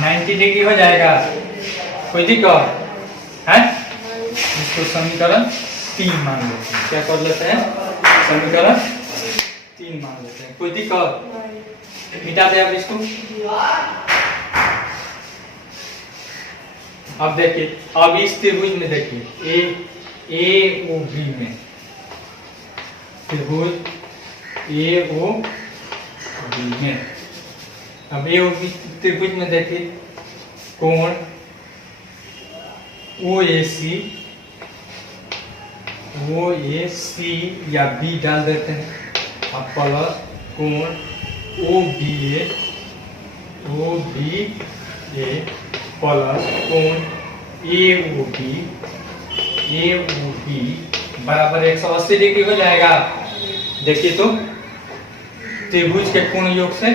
90 डिग्री हो जाएगा। कोई दिक्कत है? इसको समीकरण 3 मान लेते हैं। क्या कर लेते हैं? समीकरण 3 मान लेते हैं। कोई दिक्कत? मिटा दे अब इसको। अब देखिए, अब इस त्रिभुज में देखिए ए ओ बी में त्रिभुज ए ओ बी में, अब ए ओ बी त्रिभुज में देखिए कोण ओ ए सी या बी डाल देते हैं, अब प्लस कोण ओ बी ए प्लस कोण ए ओ बी बराबर 180 डिग्री हो जाएगा। देखिए तो त्रिभुज के कोण योग से,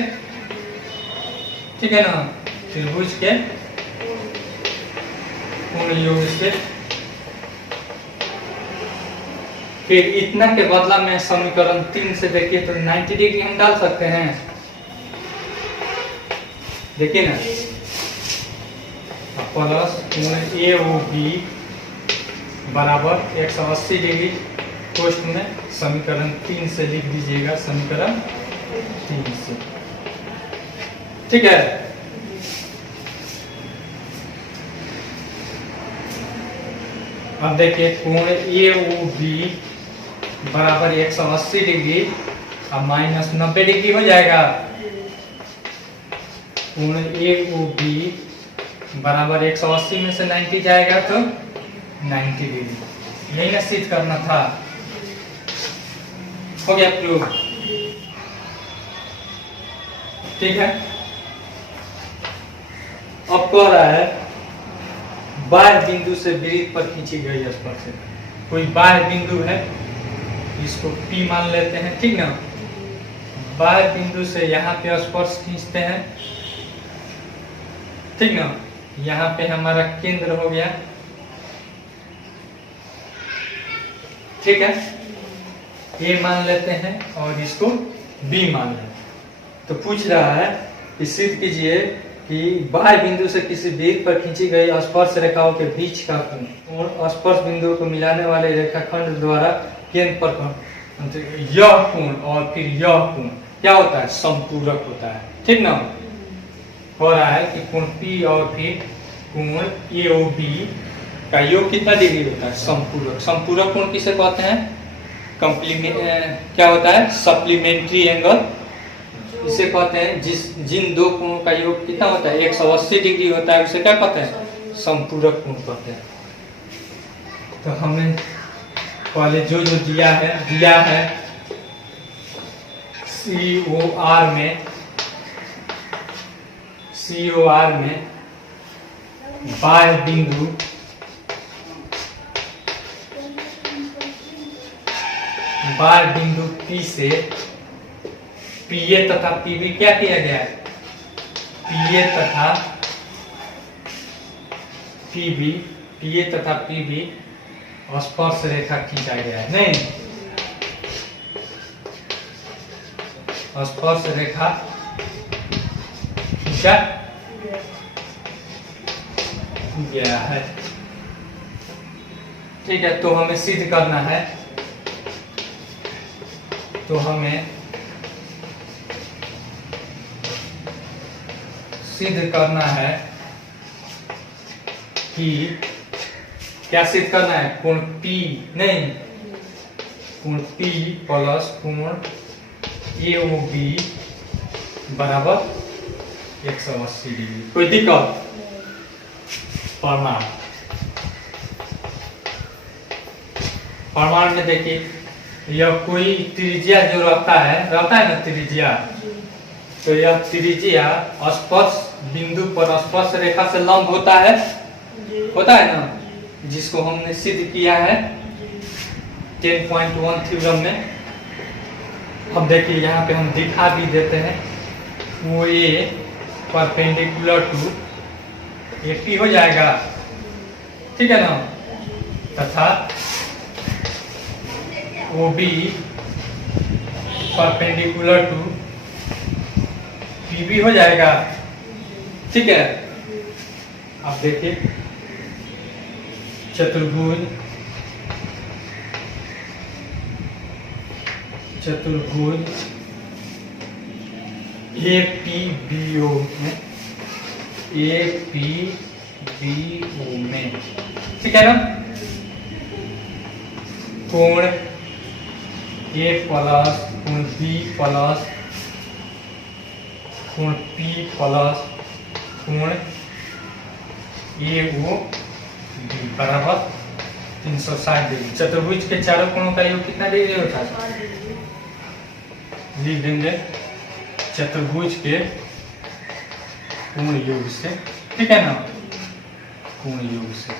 ठीक है ना? त्रिभुज के पूर्ण योग से। फिर इतना के बदला में समीकरण 3 से देखिए तो 90 डिग्री हम डाल सकते हैं। देखिए ना, प्लस पूर्ण ए ओ बी बराबर 180 डिग्री कोष्ठ में समीकरण 3 से लिख दीजिएगा, समीकरण 3 से। ठीक है। अब देखिए कोण ए ओ बी बराबर 180 डिग्री अब माइनस 90 डिग्री हो जाएगा। कोण ए ओ बी बराबर 180 में से 90 जाएगा तो 90 डिग्री। यही ना सिद्ध करना था। हो गया प्रूव। ठीक है। अब कह रहा है बाह्य बिंदु से वृत्त पर खींची गई स्पर्शरेखा। कोई बाह्य बिंदु है, इसको P मान लेते हैं। ठीक ना। बाह्य बिंदु से यहाँ पे स्पर्श खींचते हैं। ठीक ना। यहाँ पे हमारा केंद्र हो गया। ठीक है। A मान लेते हैं और इसको B मान लेते हैं। तो पूछ रहा है कि सिद्ध कीजिए कि बाह्य बिंदु से किसी वृत्त पर खींची गई स्पर्श रेखाओं के बीच का कोण और स्पर्श बिंदुओं को मिलाने वाले रेखाखंड द्वारा केंद्र पर यह कोण और फिर यह कोण क्या होता है, संपूरक होता है। ठीक ना। हो रहा है कि कोण P और फिर कोण AOB का योग कितना डिग्री होता है, संपूरक। संपूरक कोण किसे कहते हैं, क्या होता है, सप्लीमेंट्री एंगल इसे कहते हैं। जिन दो कोणों का योग कितना होता है 180 डिग्री होता है, उसे क्या कहते हैं, संपूरक कोण कहते हैं। तो हमने पहले जो दिया है COR में बाह्य बिंदु P से PA तथा PB क्या किया गया है, PA तथा PB स्पर्श रेखा खींचा गया है। नहीं, स्पर्श रेखा खींचा गया है। ठीक है। तो हमें सिद्ध करना है, तो हमें सिद्ध करना है कि क्या सिद्ध करना है, कोण P नहीं, कोण P प्लस कोण AOB बराबर 180 डिग्री। कोई दिक्कत? प्रमाण में देखिए, यह कोई त्रिज्या जो रहता है ना त्रिज्या, तो यह त्रिज्या स्पर्श बिंदु पर स्पर्श रेखा से लंब होता है ना, जिसको हमने सिद्ध किया है 10.1 थ्योरम में। अब देखिए यहाँ पे हम दिखा भी देते हैं, वो ए परपेंडिकुलर टू AP हो जाएगा। ठीक है ना। तथा OB परपेंडिकुलर टू PB हो जाएगा। ठीक है। अब देखिए चतुर्भुज APBO में, ठीक है ना, कोण A प्लस कोण B प्लस कोण P प्लस कोण AOB बराबर 360 डिग्री। चतुर्भुज के चारों कोणों का योग कितना डिग्री होता है, लिख देंगे चतुर्भुज के कोण योग से। ठीक है ना, कोण योग से,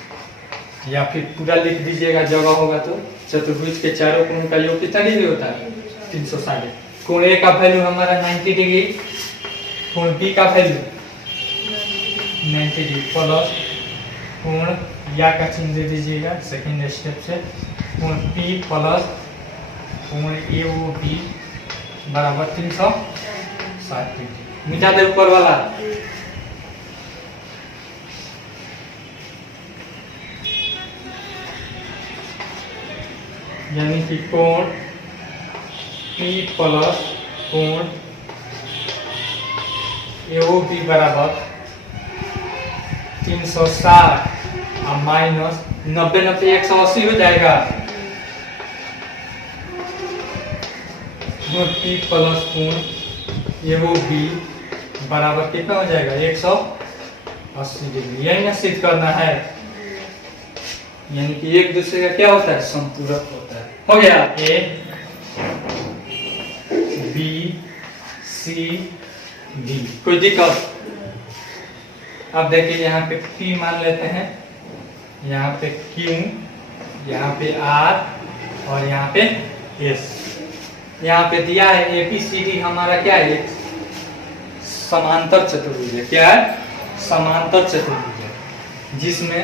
या फिर पूरा लिख दीजिएगा जगह होगा तो। चतुर्भुज के चारों कोणों का योग कितना डिग्री होता है, 360। कोण A का वैल्यू हमारा 90 डिग्री, कोण B का वैल्यू 90 डिग्री प्लस कोण या का चिन्ह दे दीजिएगा सेकेंड स्टेप से। कोण P प्लस कोण AOB बराबर 360 डिग्री। मिटा दे ऊपर वाला। यानी कि कोण P प्लस कोण AOB बराबर 360 और माइनस 90 90 180 हो जाएगा। P प्लस कोण AOB बराबर कितना हो जाएगा 180 डिग्री। यही ना सिद्ध करना है, यानी कि एक दूसरे का क्या होता है संपूरक होता है। हो गया A B C D। कोई दिक्कत? अब देखिए यहाँ पे P मान लेते हैं, यहाँ पे Q, यहाँ पे R और यहाँ पे S। यहाँ पे दिया है ABCD हमारा क्या है समांतर चतुर्भुज है। क्या है समांतर चतुर्भुज है, जिसमें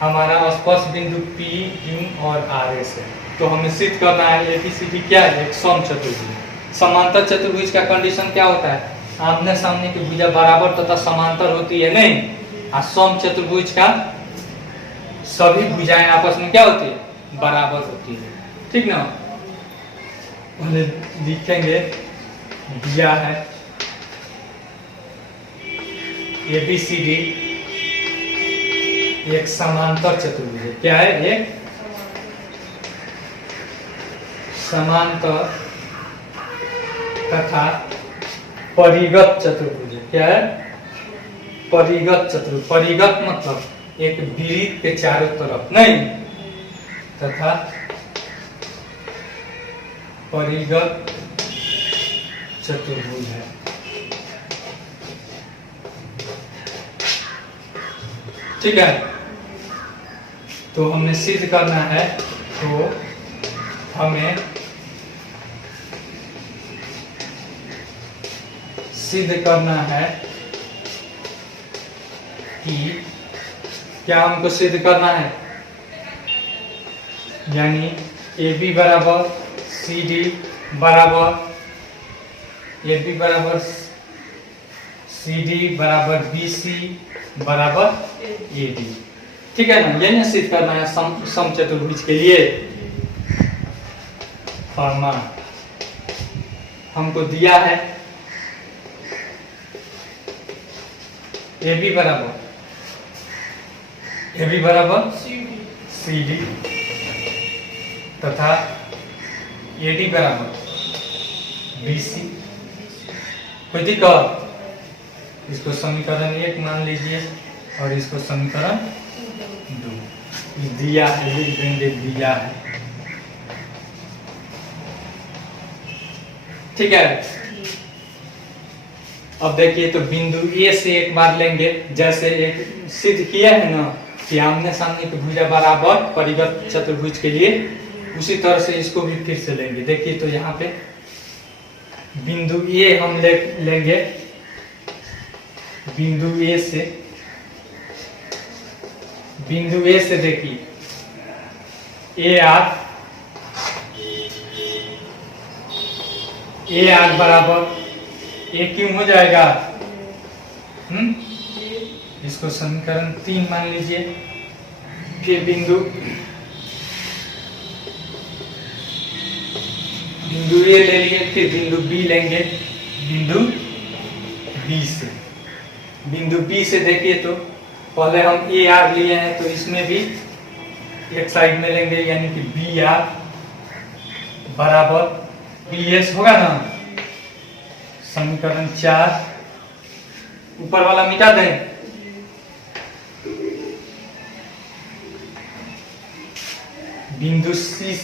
हमारा स्पर्श बिंदु P Q और RS है। तो हमें सिद्ध करना है ABCD क्या है एक सम चतुर्भुज। समांतर चतुर्भुज का कंडीशन क्या होता है आमने सामने की भुजा बराबर तथा समांतर होती है नहीं, और सम चतुर्भुज का सभी भुजाएं आपस में क्या होती है बराबर होती है। ठीक ना। पहले लिखेंगे दिया है ABCD एक समांतर चतुर्भुज है। क्या है एक समांतर तथा परिगत चतुर्भुज है। क्या है परिगत चतुर्भुज। परिगत मतलब एक वृत्त के चारों तरफ नहीं, तथा परिगत चतुर्भुज है। ठीक है। तो हमने सिद्ध करना है, तो हमें सिद्ध करना है कि क्या हमको सिद्ध करना है, यानी AB बराबर CD बराबर AB बराबर CD बराबर BC बराबर AD। ठीक है ना। यही सिद्ध करना है सम चतुर्भुज के लिए। फॉर्मा हमको दिया है AB बराबर CD तथा AD बराबर BC। कोई दिक्कत? इसको समीकरण 1 मान लीजिए और इसको समीकरण 2 दिया है, लिख देंगे दिया है। ठीक है। अब देखिए तो बिंदु A से एक बार लेंगे, जैसे एक सिद्ध किया है ना कि आमने सामने की भुजा बराबर परिगत चतुर्भुज के लिए, उसी तरह से इसको भी फिर से लेंगे। देखिए तो यहाँ पे बिंदु A हम लेंगे, बिंदु A से देखिए AR बराबर A क्यों हो जाएगा। इसको समीकरण 3 मान लीजिए। फिर बिंदु A ले लिए, फिर बिंदु B लेंगे, बिंदु B से देखिए तो पहले हम AR लिए हैं तो इसमें भी एक साइड में लेंगे, यानी कि BR बराबर BS होगा ना। समीकरण 4 ऊपर वाला मिटा दें। बिंदु C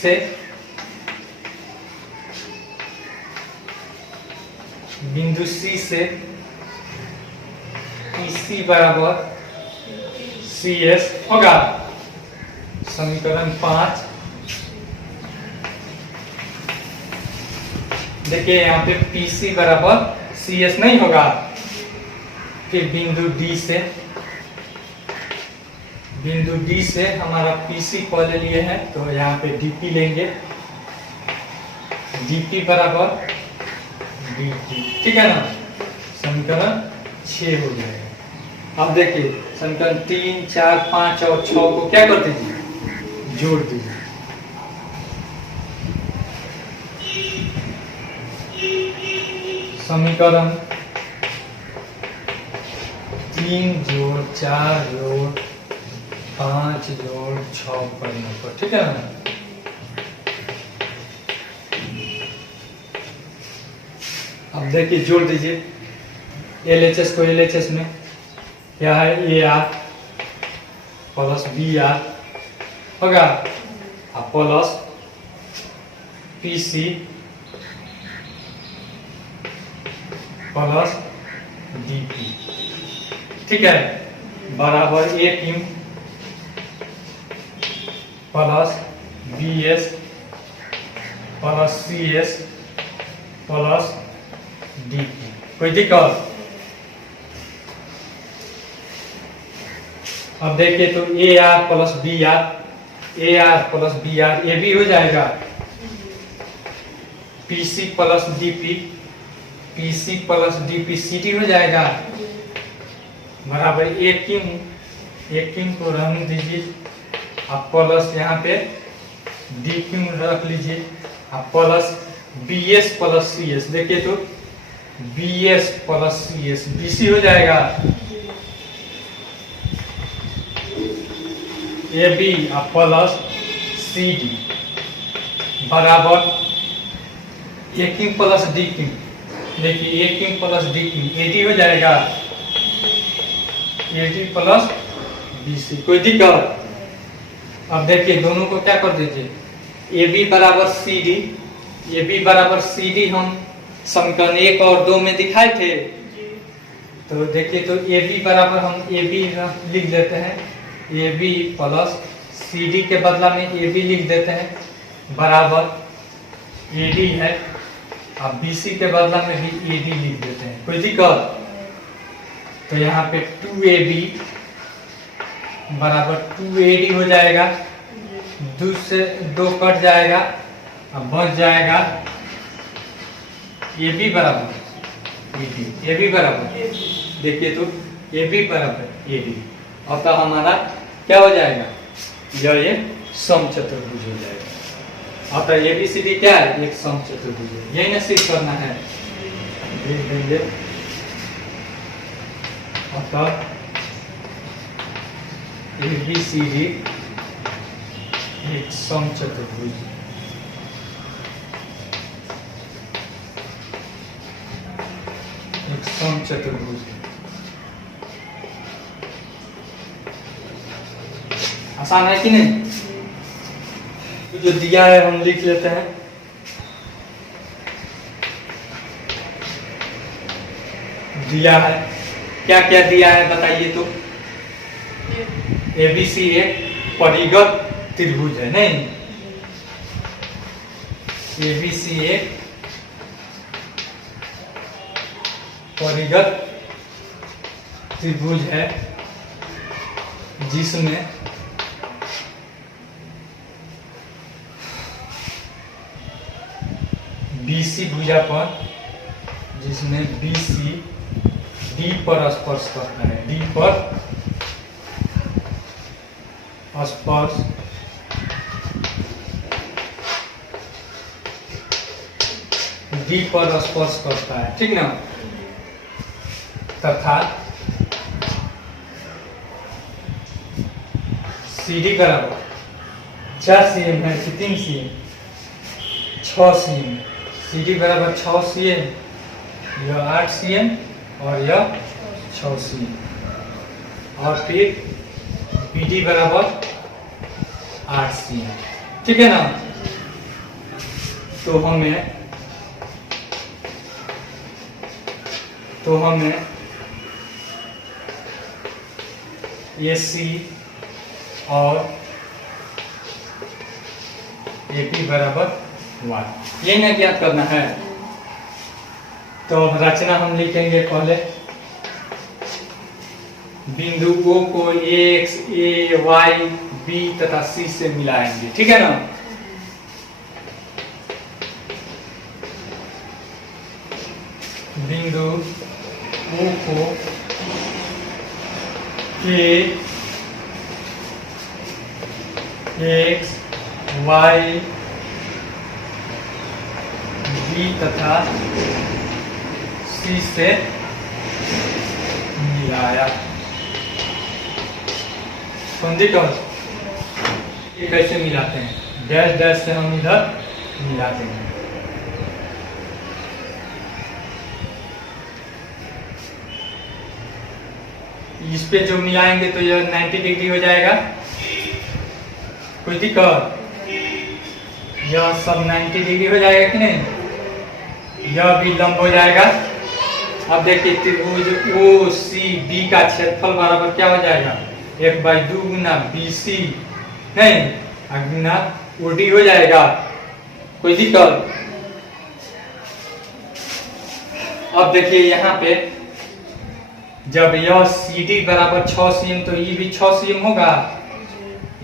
से PC बराबर CS होगा। समीकरण 5 देखिए यहाँ पे PC बराबर CS नहीं होगा। फिर बिंदु D से बिंदु डी से हमारा पीसी पहले लिए हैं, तो यहाँ पे डीपी लेंगे, डीपी बराबर डीटी, ठीक है ना। समीकरण 6 हो जाएगा। अब देखिए समीकरण 3, 4, 5 और 6 को क्या कर दीजिए, जोड़ दीजिए। समीकरण 3 जोड़ 4 जोड़ 5 जोड़ 6 करने पर, ठीक है ना। अब देखिए जोड़ दीजिए LHS को LHS में, क्या है AR प्लस BR होगा प्लस PC प्लस DP, ठीक है, बराबर AQ plus BS plus CS plus DP। कोई दिक्कत? अब देखिए तो AR plus BR, AR plus BR ये भी हो जाएगा, PC plus DP, PC plus DP CD हो जाएगा, बराबर AQ को रहने दीजिए, आप प्लस यहाँ पे DQ रख लीजिए, आप प्लस BS प्लस CS, देखिए तो BS प्लस CS BC हो जाएगा, AB प्लस CD बराबर AQ प्लस DQ, देखिए AQ प्लस DQ AD हो जाएगा, AD प्लस BC। कोई दिक्कत? अब देखिए दोनों को क्या कर दीजिए, AB बराबर CD, AB बराबर CD हम समीकरण 1 और 2 में दिखाए थे, तो देखिए तो AB बराबर हम AB लिख देते हैं, AB प्लस CD के बदला में AB लिख देते हैं, बराबर AD है, अब BC के बदला में भी AD लिख देते हैं। कोई दिक्कत? तो यहाँ पे 2AB बराबर 2AD हो जाएगा, 2 से 2 कट जाएगा, अब बच जाएगा AB बराबर AD, AB बराबर, देखिए तो AB बराबर AD। अब तो हमारा क्या हो जाएगा, ये समचतुर्भुज हो जाएगा। अब तो ABCD क्या है, एक समचतुर्भुज है, यही ना सिद्ध करना है, लिख देंगे। अब ABCD एक समचतुर्भुज, एक समचतुर्भुज। आसान है कि नहीं? जो दिया है हम लिख लेते हैं, दिया है, क्या क्या दिया है बताइए तो। ABC एक परिगत त्रिभुज है, नहीं, ABC एक परिगत त्रिभुज है जिसमें BC भुजा पर, जिसमें BC D पर स्पर्श करता है, D पर स्पर्श D पर स्पर्श करता है, ठीक ना, तथा CD बराबर 4 cm है कि 3 cm, 6 cm, CD बराबर 6 cm, यह 8 cm और यह 6 cm, और फिर BD बराबर 8 cm, ठीक है ना। तो हमें AC और AP बराबर 1, ये ना ज्ञात करना है। तो रचना हम लिखेंगे, पहले बिंदु O को X, A, Y, B तथा C से मिलाएंगे, ठीक है ना। बिंदु O को A, X, Y, B तथा C से मिलाया। समझे कौन? ये कैसे मिलाते हैं? डैश डैश से हम इधर मिलाते हैं। इस पे जो मिलाएंगे तो यह 90 डिग्री हो जाएगा। कोई दिक्कत? यह सब 90 डिग्री हो जाएगा कि नहीं? यह भी लंब हो जाएगा। अब देखिए त्रिभुज ओ सी बी का क्षेत्रफल बराबर क्या हो जाएगा? 1/2 गुना BC नहीं गुना OD हो जाएगा। कोई दिक्कत? अब देखिए यहाँ पे जब यह CD बराबर 6 cm तो ये भी 6 cm होगा,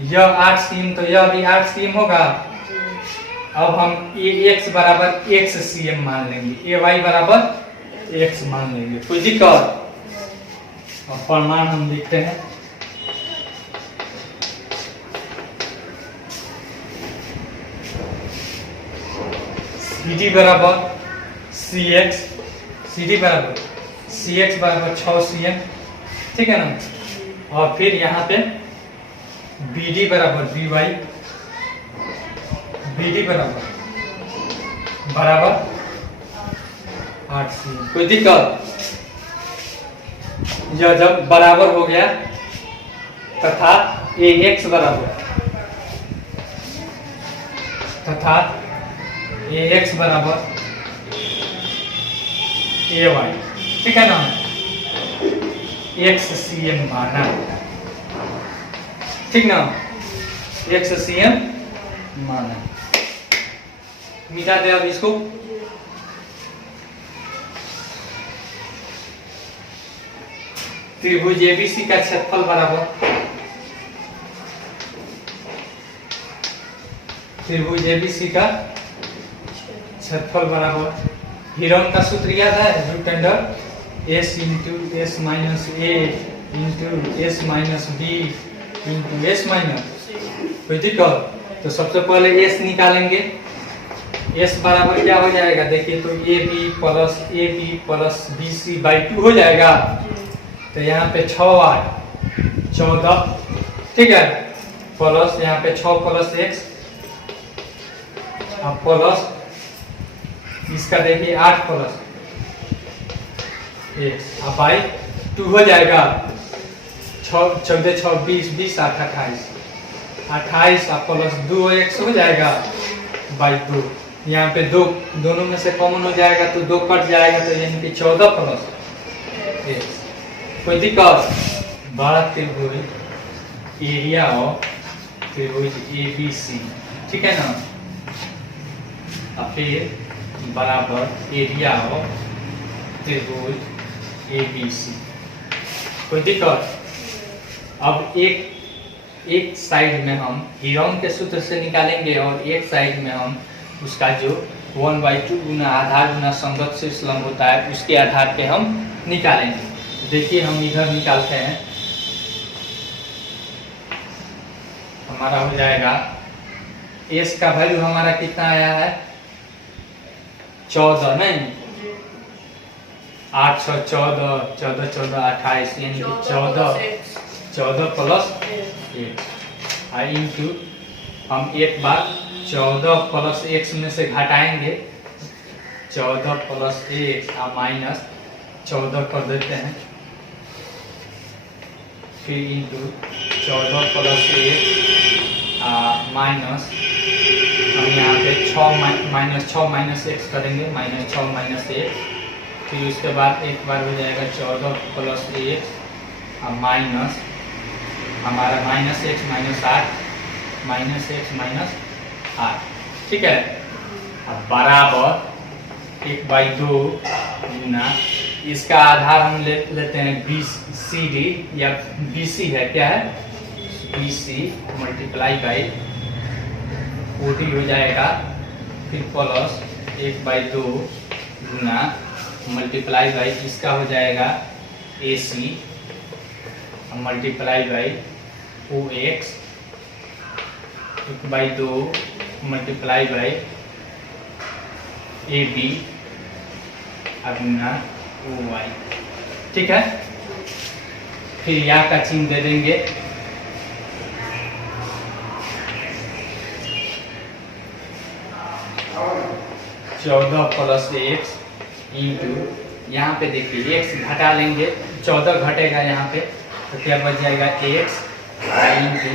यह 8 cm तो यह भी 8 cm होगा। अब हम AX बराबर X cm मान लेंगे, AY बराबर X मान लेंगे। कोई दिक्कत? और प्रमाण हम लिखते हैं। CD बराबर CX, CD बराबर CX बराबर 6 cm, ठीक है ना। और फिर यहाँ पे BD बराबर BY, BD बराबर 8 cm। कोई दिक्कत? यह जब बराबर हो गया तथा AX बराबर AY, ठीक है ना। X cm माना, ठीक ना। X cm माना। मिटा दे अब इसको। त्रिभुज ABC का क्षेत्रफल बराबर हीरोन का सूत्र याद है? √S × S - A × S - B × S - कोई दिक्कत? तो सबसे पहले S निकालेंगे। S बराबर क्या हो जाएगा? देखिए तो AB प्लस BC/2 हो जाएगा। तो यहाँ पे 6 आए 14, ठीक है। प्लस यहाँ पे 6 + X अब प्लस इसका देखिए 8 + X अब बाई 2 हो जाएगा। 6 14 6 20 20 8 28 अब प्लस 2 X हो जाएगा बाई 2। यहाँ पे दोनों में से कॉमन हो जाएगा तो 2 कट जाएगा, तो यानी कि 14 + X। कोई दिक्कत? बड़ा त्रिभुज एरिया ऑफ त्रिभुज ABC, ठीक है ना। और फिर बराबर एरिया ऑफ त्रिभुज ABC। कोई दिक्कत? अब एक साइड में हम हीरोन के सूत्र से निकालेंगे और एक साइड में हम उसका जो 1/2 गुना आधार गुना संगत शीर्ष लंब होता है उसके आधार पे हम निकालेंगे। देखिए हम इधर निकालते हैं। हमारा हो जाएगा S का वैल्यू हमारा कितना आया है? 14 नहीं 8 6 14 14 14 28 यानी 14 + X इंटू हम एक बार 14 + X में से घटाएंगे। 14 + X माइनस 14 कर देते हैं, फिर इंटू 14 + X माइनस हम यहाँ पे 6 - X करेंगे, -6 - X। फिर उसके बाद एक बार हो जाएगा 14 + X माइनस हमारा -X - 8 -X - 8, ठीक है। अब बराबर 1/2 गुना इसका आधार हम लेते हैं बी सी डी या बी सी है, क्या है, B C multiply by O D हो जाएगा, फिर प्लस 1/2 गुना मल्टीप्लाई बाई इसका हो जाएगा A C multiply by O X 1/2 multiply by A B गुना ओ वाई। ठीक है, फिर यहाँ का चिन्ह दे देंगे, चौदह प्लस एक्स इंटू, यहाँ पे देखिए एक्स घटा लेंगे, 14 घटेगा यहाँ पे तो क्या बच जाएगा एक्स इंटू,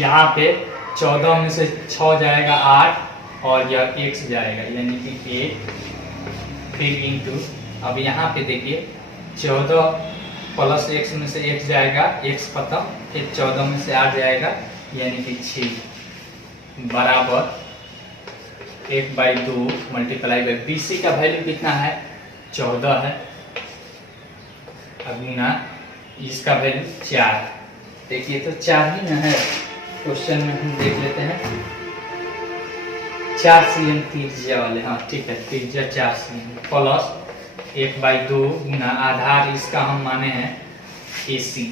यहाँ पे 14 में से 6 जाएगा 8 और यह एक्स जाएगा यानी कि 1, फिर इंटू, अब यहाँ पे देखिए 14 प्लस एक्स में से एक्स जाएगा, एक्स खत्म, फिर 14 में से 8 जाएगा यानी कि 6 बराबर 1/2 मल्टीप्लाई बाई बी सी का वैल्यू कितना है 14 है, गुना इसका वैल्यू 4। देखिए तो 4 ही ना है, क्वेश्चन में हम देख लेते हैं 4 cm त्रिज्या वाले, हाँ ठीक है, त्रिज्या 4 cm प्लस 1/2 गुना आधार इसका हम माने हैं ए सी,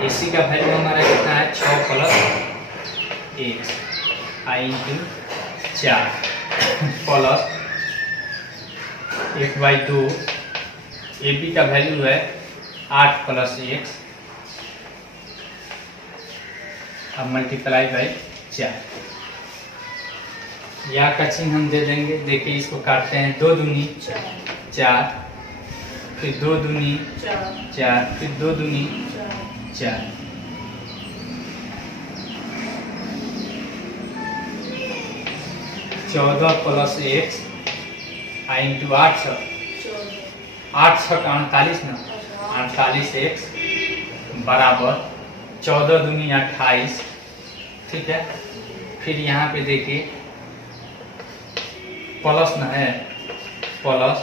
ए सी का वैल्यू हमारा कितना है 6 plus 1 i into 4 plus 1/2 A B का वैल्यू है 8 प्लस एक्स, अब मल्टीप्लाई बाई 4, या का चिन्ह हम दे देंगे, देखिए इसको काटते हैं, 2 दूनी 4, फिर 2 दूनी 4, फिर 2 दूनी 4, 14 प्लस एक्स आई इंटू 8 का 48 ना, 48 एक्स बराबर 14 दूनी 28। ठीक है, फिर यहाँ पे देखिए प्लस ना है, plus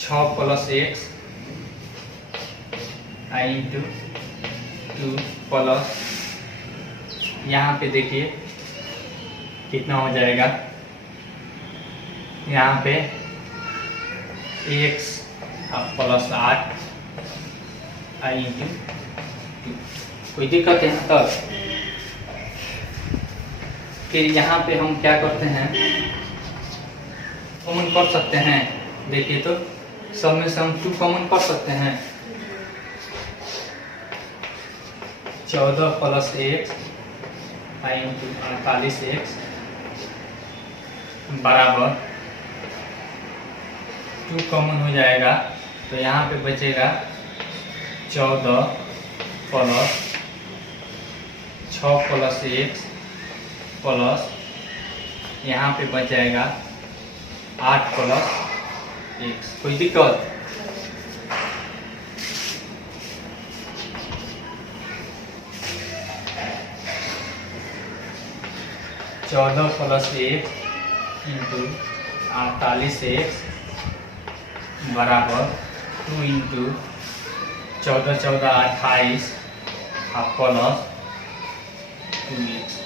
6 plus X i into 2 plus, यहाँ पे देखिए कितना हो जाएगा, यहाँ पे एक्स प्लस 8 आई इंटू 2, कोई दिक्कत है तब। फिर यहाँ पे हम क्या करते हैं, कॉमन कर सकते हैं, देखिए तो सब में से हम 2 कॉमन कर सकते हैं, 14 plus X i into 48 x बराबर 2 कॉमन हो जाएगा तो यहाँ पे बचेगा 14 प्लस 6 प्लस एक्स प्लस, यहाँ पे बच जाएगा 8 प्लस एक्स, कोई दिक्कत। चौदह प्लस एक्स इंटू 48 एक्स बराबर 2 इंटू 14 14 28 प्लस 2x,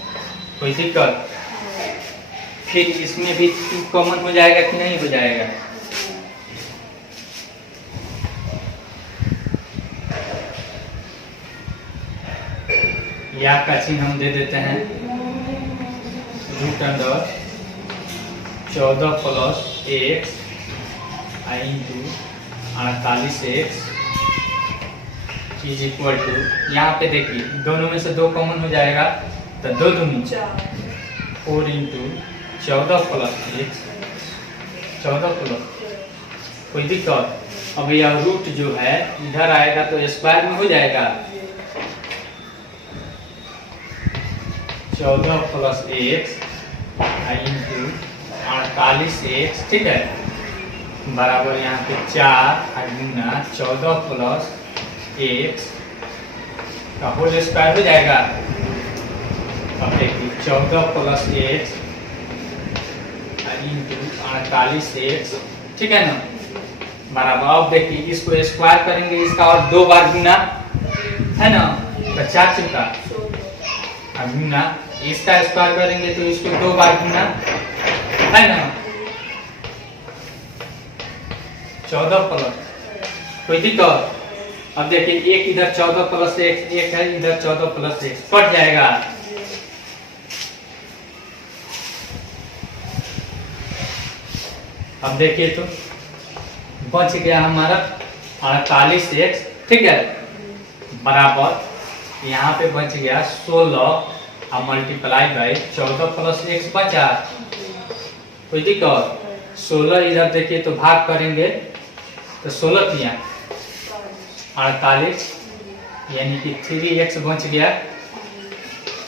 कोई दिक्कत। फिर इसमें भी 2 कॉमन हो जाएगा कि नहीं हो जाएगा, या का चिन्ह हम दे देते हैं, root under 14 plus X i into 48 X is equal to, यहाँ पे देखिए दोनों में से 2 कॉमन हो जाएगा तो 2 दूनी 4 इंटू 14 प्लस एक्स 14 प्लस, कोई दिक्कत। अब यह रूट जो है इधर आएगा तो स्क्वायर में हो जाएगा, 14 plus X i into 48 x, ठीक है, बराबर यहाँ पे 4 गुना 14 प्लस एक्स का होल स्क्वायर हो जाएगा। अब देखिए 14 प्लस एक्स इंटू 48x, ठीक है ना, बराबर। अब देखिए इसको स्क्वायर करेंगे, इसका और 2 बार गुना है ना, तो 4 चुका, अब गुना इसका स्क्वायर करेंगे तो इसको 2 बार गुना है ना, 14 प्लस, कोई दिक्कत। अब देखिए एक इधर 14 प्लस एक्स, एक है इधर 14 प्लस एक्स, कट जाएगा। अब देखिए तो बच गया हमारा 48x, ठीक है, बराबर यहाँ पे बच गया 16 और मल्टीप्लाई बाई 14 प्लस एक्स बचा, कोई दिक्कत। 16 इधर देखिए तो भाग करेंगे तो 16 किया 48, यानी कि 3x बच गया,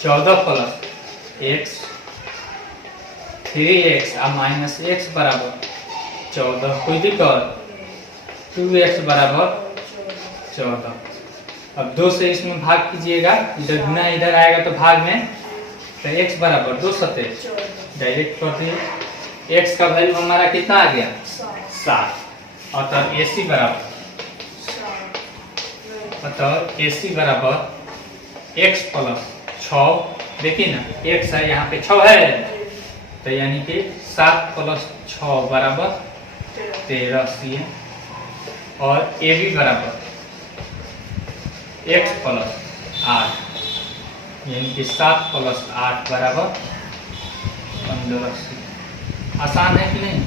14 प्लस एक्स 3x और माइनस एक्स बराबर 14, कोई दिक्कत। 2x बराबर 14। अब 2 से इसमें भाग कीजिएगा, इधर गुना इधर आएगा तो भाग में, तो x बराबर 2 सत्ते डायरेक्ट कर दिए। x का वैल्यू हमारा कितना आ गया 7, अतः AC बराबर x प्लस 6, देखिए ना x है यहाँ पे 6 है, तो यानी कि 7 प्लस 6 बराबर 13 CM, और AB बराबर x प्लस 8, यानी कि 7 प्लस 8 बराबर 15 CM। आसान है कि नहीं।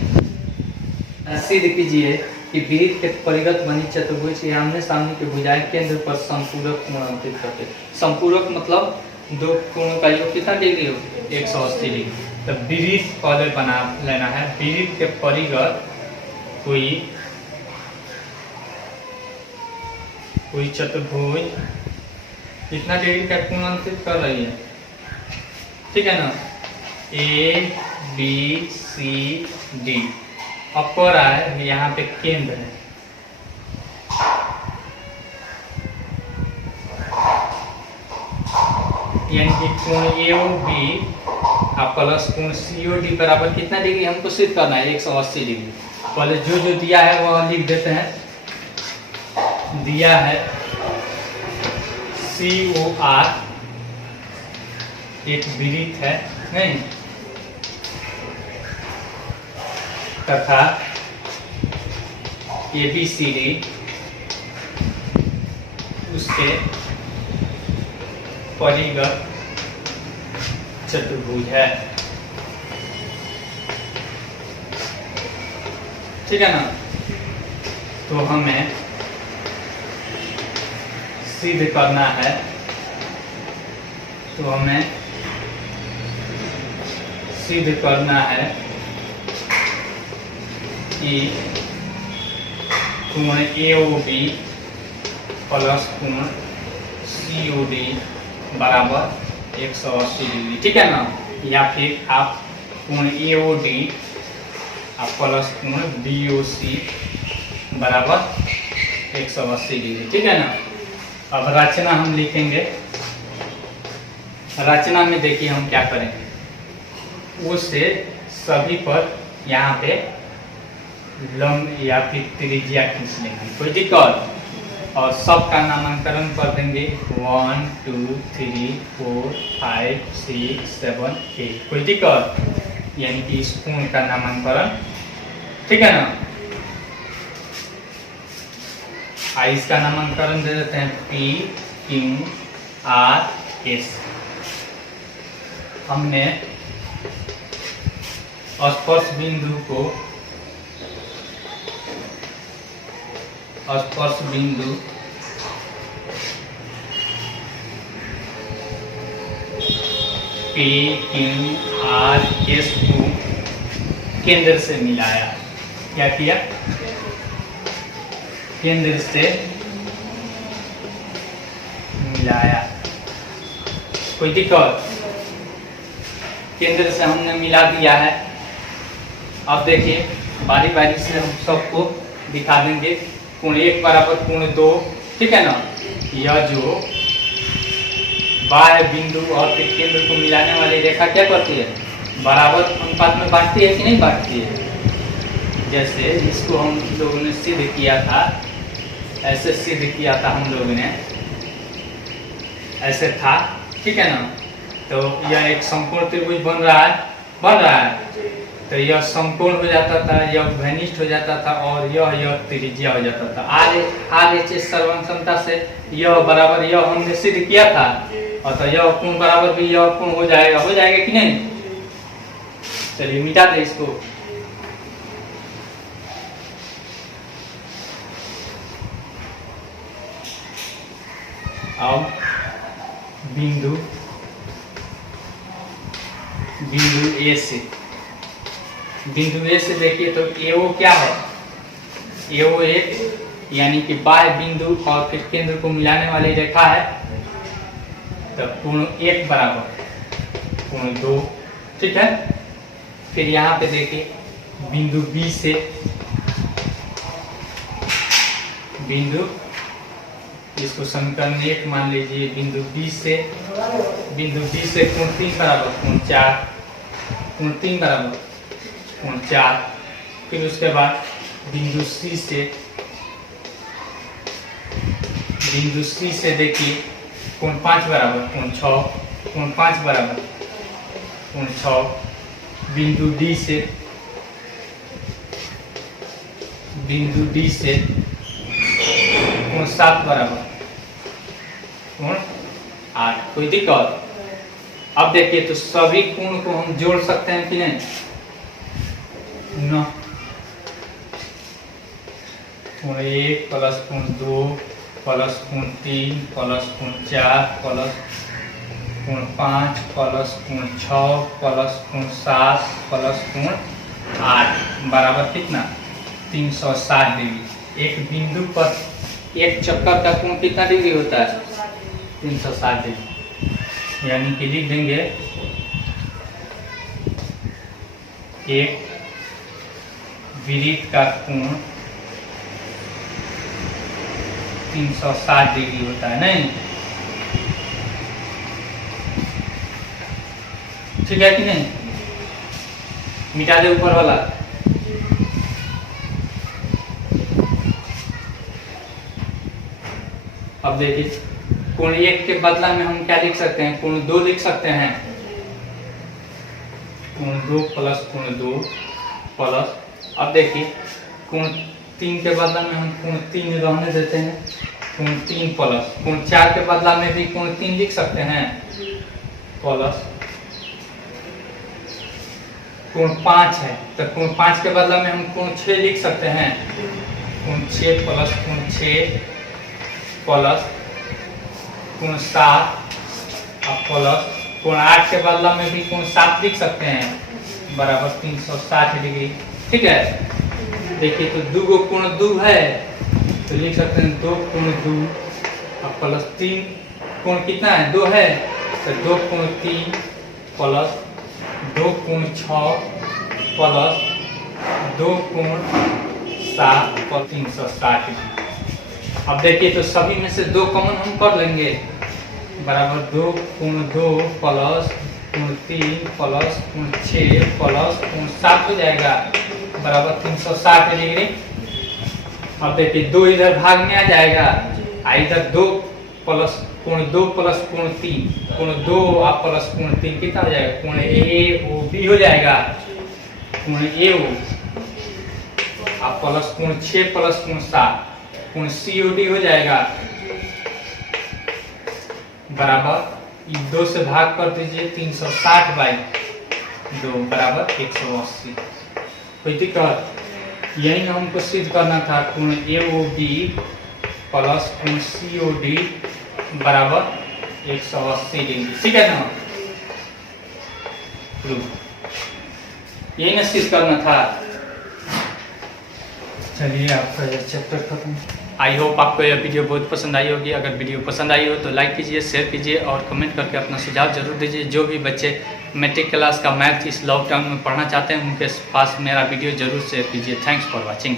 सिद्ध कीजिए कि वृत्त के परिगत बनी चतुर्भुज के आमने सामने के भुजाएं केंद्र पर संपूरक कोण अंकित करते। संपूरक मतलब 2 कोणों का योग कितना डिग्री हो, 180 डिग्री। तो वृत्त पहले बना लेना है, वृत्त के परिगत कोई चतुर्भुज कितना डिग्री का कोण अंकित कर रही है, ठीक है ना, ABCD। अब कर रहा है यहाँ पे केंद्र है, यानी कि कोण AOB प्लस कोण COD बराबर कितना डिग्री हमको सिद्ध करना है, 180 डिग्री। पहले जो दिया है वह लिख देते हैं। दिया है COR एक वृत्त है नहीं, तथा ABCD उसके परिगत चतुर्भुज है, ठीक है ना। तो हमें सिद्ध करना है, कि कोण AOB प्लस कोण COD बराबर 180 डिग्री, ठीक है ना। या फिर आप कोण AOD प्लस कोण BOC बराबर 180 डिग्री, ठीक है ना। अब रचना हम लिखेंगे। रचना में देखिए हम क्या करेंगे, उससे सभी पर यहाँ पे लंब या फिर त्रिज्या खींच लेंगे, कोई दिक्कत। और सबका नामांकन कर देंगे 1 2 3 4 5 6 7 8, कोई दिक्कत, यानी कि इस कोण का नामांकन, ठीक है ना। इसका नामांकन दे देते हैं PQRS। हमने स्पर्श बिंदु PQRS को केंद्र से मिलाया। क्या किया, केंद्र से मिलाया, कोई दिक्कत। केंद्र से हमने मिला दिया है। अब देखिए बारी बारी से हम सबको दिखा देंगे। कोण 1 बराबर कोण 2, ठीक है ना। यह जो बाह्य बिंदु और फिर केंद्र को मिलाने वाली रेखा क्या करती है, बराबर अनुपात में बांटती है कि नहीं बांटती है। जैसे इसको हम लोगों ने सिद्ध किया था, ऐसे सिद्ध किया था हम लोगों ने, ऐसे था, ठीक है ना। तो यह एक समकोण त्रिभुज बन रहा है, तो यह समकोण हो जाता था, यह घनिष्ठ हो जाता था, और यह त्रिज्या हो जाता था। आर एच एस सर्वम क्षमता से यह बराबर यह हमने सिद्ध किया था, और तो यह कोण बराबर भी यह कोण हो जाएगा कि नहीं। चलिए मिटा दे इसको। अब बिंदु ए से देखिए तो एओ क्या है, एओ एक यानी कि बाह्य बिंदु और फिर केंद्र को मिलाने वाली रेखा है। तो कोण 1 बराबर कोण 2, ठीक है। फिर यहाँ पे देखिए बिंदु बी से इसको समीकरण 1 मान लीजिए। बिंदु बी से कोण 3 बराबर कोण 4, कोण 3 बराबर कोण 4। फिर उसके बाद बिंदु सी से देखिए कोण 5 बराबर कोण 6, कोण 5 बराबर कोण 6। बिंदु डी से कोण 7 बराबर कोण 8। कोई दिक्कत। अब देखिए तो सभी कोण को हम जोड़ सकते हैं कि नहीं, न। कोण 1 प्लस कोण 2 प्लस कोण 3 प्लस कोण 4 प्लस कोण 5 प्लस कोण 6 प्लस कोण 7 प्लस कोण 8 बराबर कितना 360 डिग्री। एक बिंदु पर एक चक्कर का कोण कितना डिग्री होता है 360 डिग्री। यानी कि लिख देंगे एक विरीत का कोण 360 डिग्री होता है, नहीं। ठीक है कि नहीं। मिटा दे ऊपर वाला। अब देखिए कोण 1 के बदला में हम क्या लिख सकते हैं, कोण 2 लिख सकते हैं। कोण 2 प्लस कोण 2 प्लस, अब देखिए कोण 3 के बदला में हम कोण 3 रहने देते हैं, कोण 3 प्लस कोण 4 के बदला में भी कोण 3 लिख सकते हैं प्लस कोण 5 है तो कोण 5 के बदला में हम कोण 6 लिख सकते हैं, कोण 6 प्लस कोण 6 प्लस कोण 7 प्लस कोण 8 के बदला में भी कोण 7 लिख सकते हैं बराबर 360 डिग्री। ठीक है। देखिए तो 2 कोण 2 है तो लिख सकते हैं 2 कोण 2 प्लस 3 कोण कितना है 2 है तो 2 कोण 3 प्लस 2 कोण 6 प्लस 2 कोण 7 पर 360 डिग्री। अब देखिए तो सभी में से 2 कॉमन हम कर लेंगे बराबर 2 कोण 2 प्लस कोण 3 प्लस कोण 6 प्लस कोण 7 हो जाएगा बराबर 360 डिग्री। अब देखिए 2 इधर भाग में आ जाएगा, इधर 2 प्लस कोण 2 प्लस कोण 3 कोण 2 और प्लस कोण 3 कितना हो जाएगा कोण ए ओ बी हो जाएगा, कोण ए ओ और प्लस कोण 6 प्लस कोण 7 कोण सी ओ डी हो जाएगा बराबर 2 से भाग कर दीजिए 360 बाई 2 बराबर 180। कोई दिक्कत। यही हमको सिद्ध करना था कोण ए ओ बी प्लस कोण सी ओ डी बराबर 180 डिग्री। ठीक है ना। यही ना सिद्ध करना था। चलिए आपका यह चैप्टर खत्म। आई होप आपको यह वीडियो बहुत पसंद आई होगी। अगर वीडियो पसंद आई हो तो लाइक कीजिए, शेयर कीजिए और कमेंट करके अपना सुझाव जरूर दीजिए। जो भी बच्चे मैट्रिक क्लास का मैथ इस लॉकडाउन में पढ़ना चाहते हैं उनके पास मेरा वीडियो जरूर शेयर कीजिए। Thanks for watching.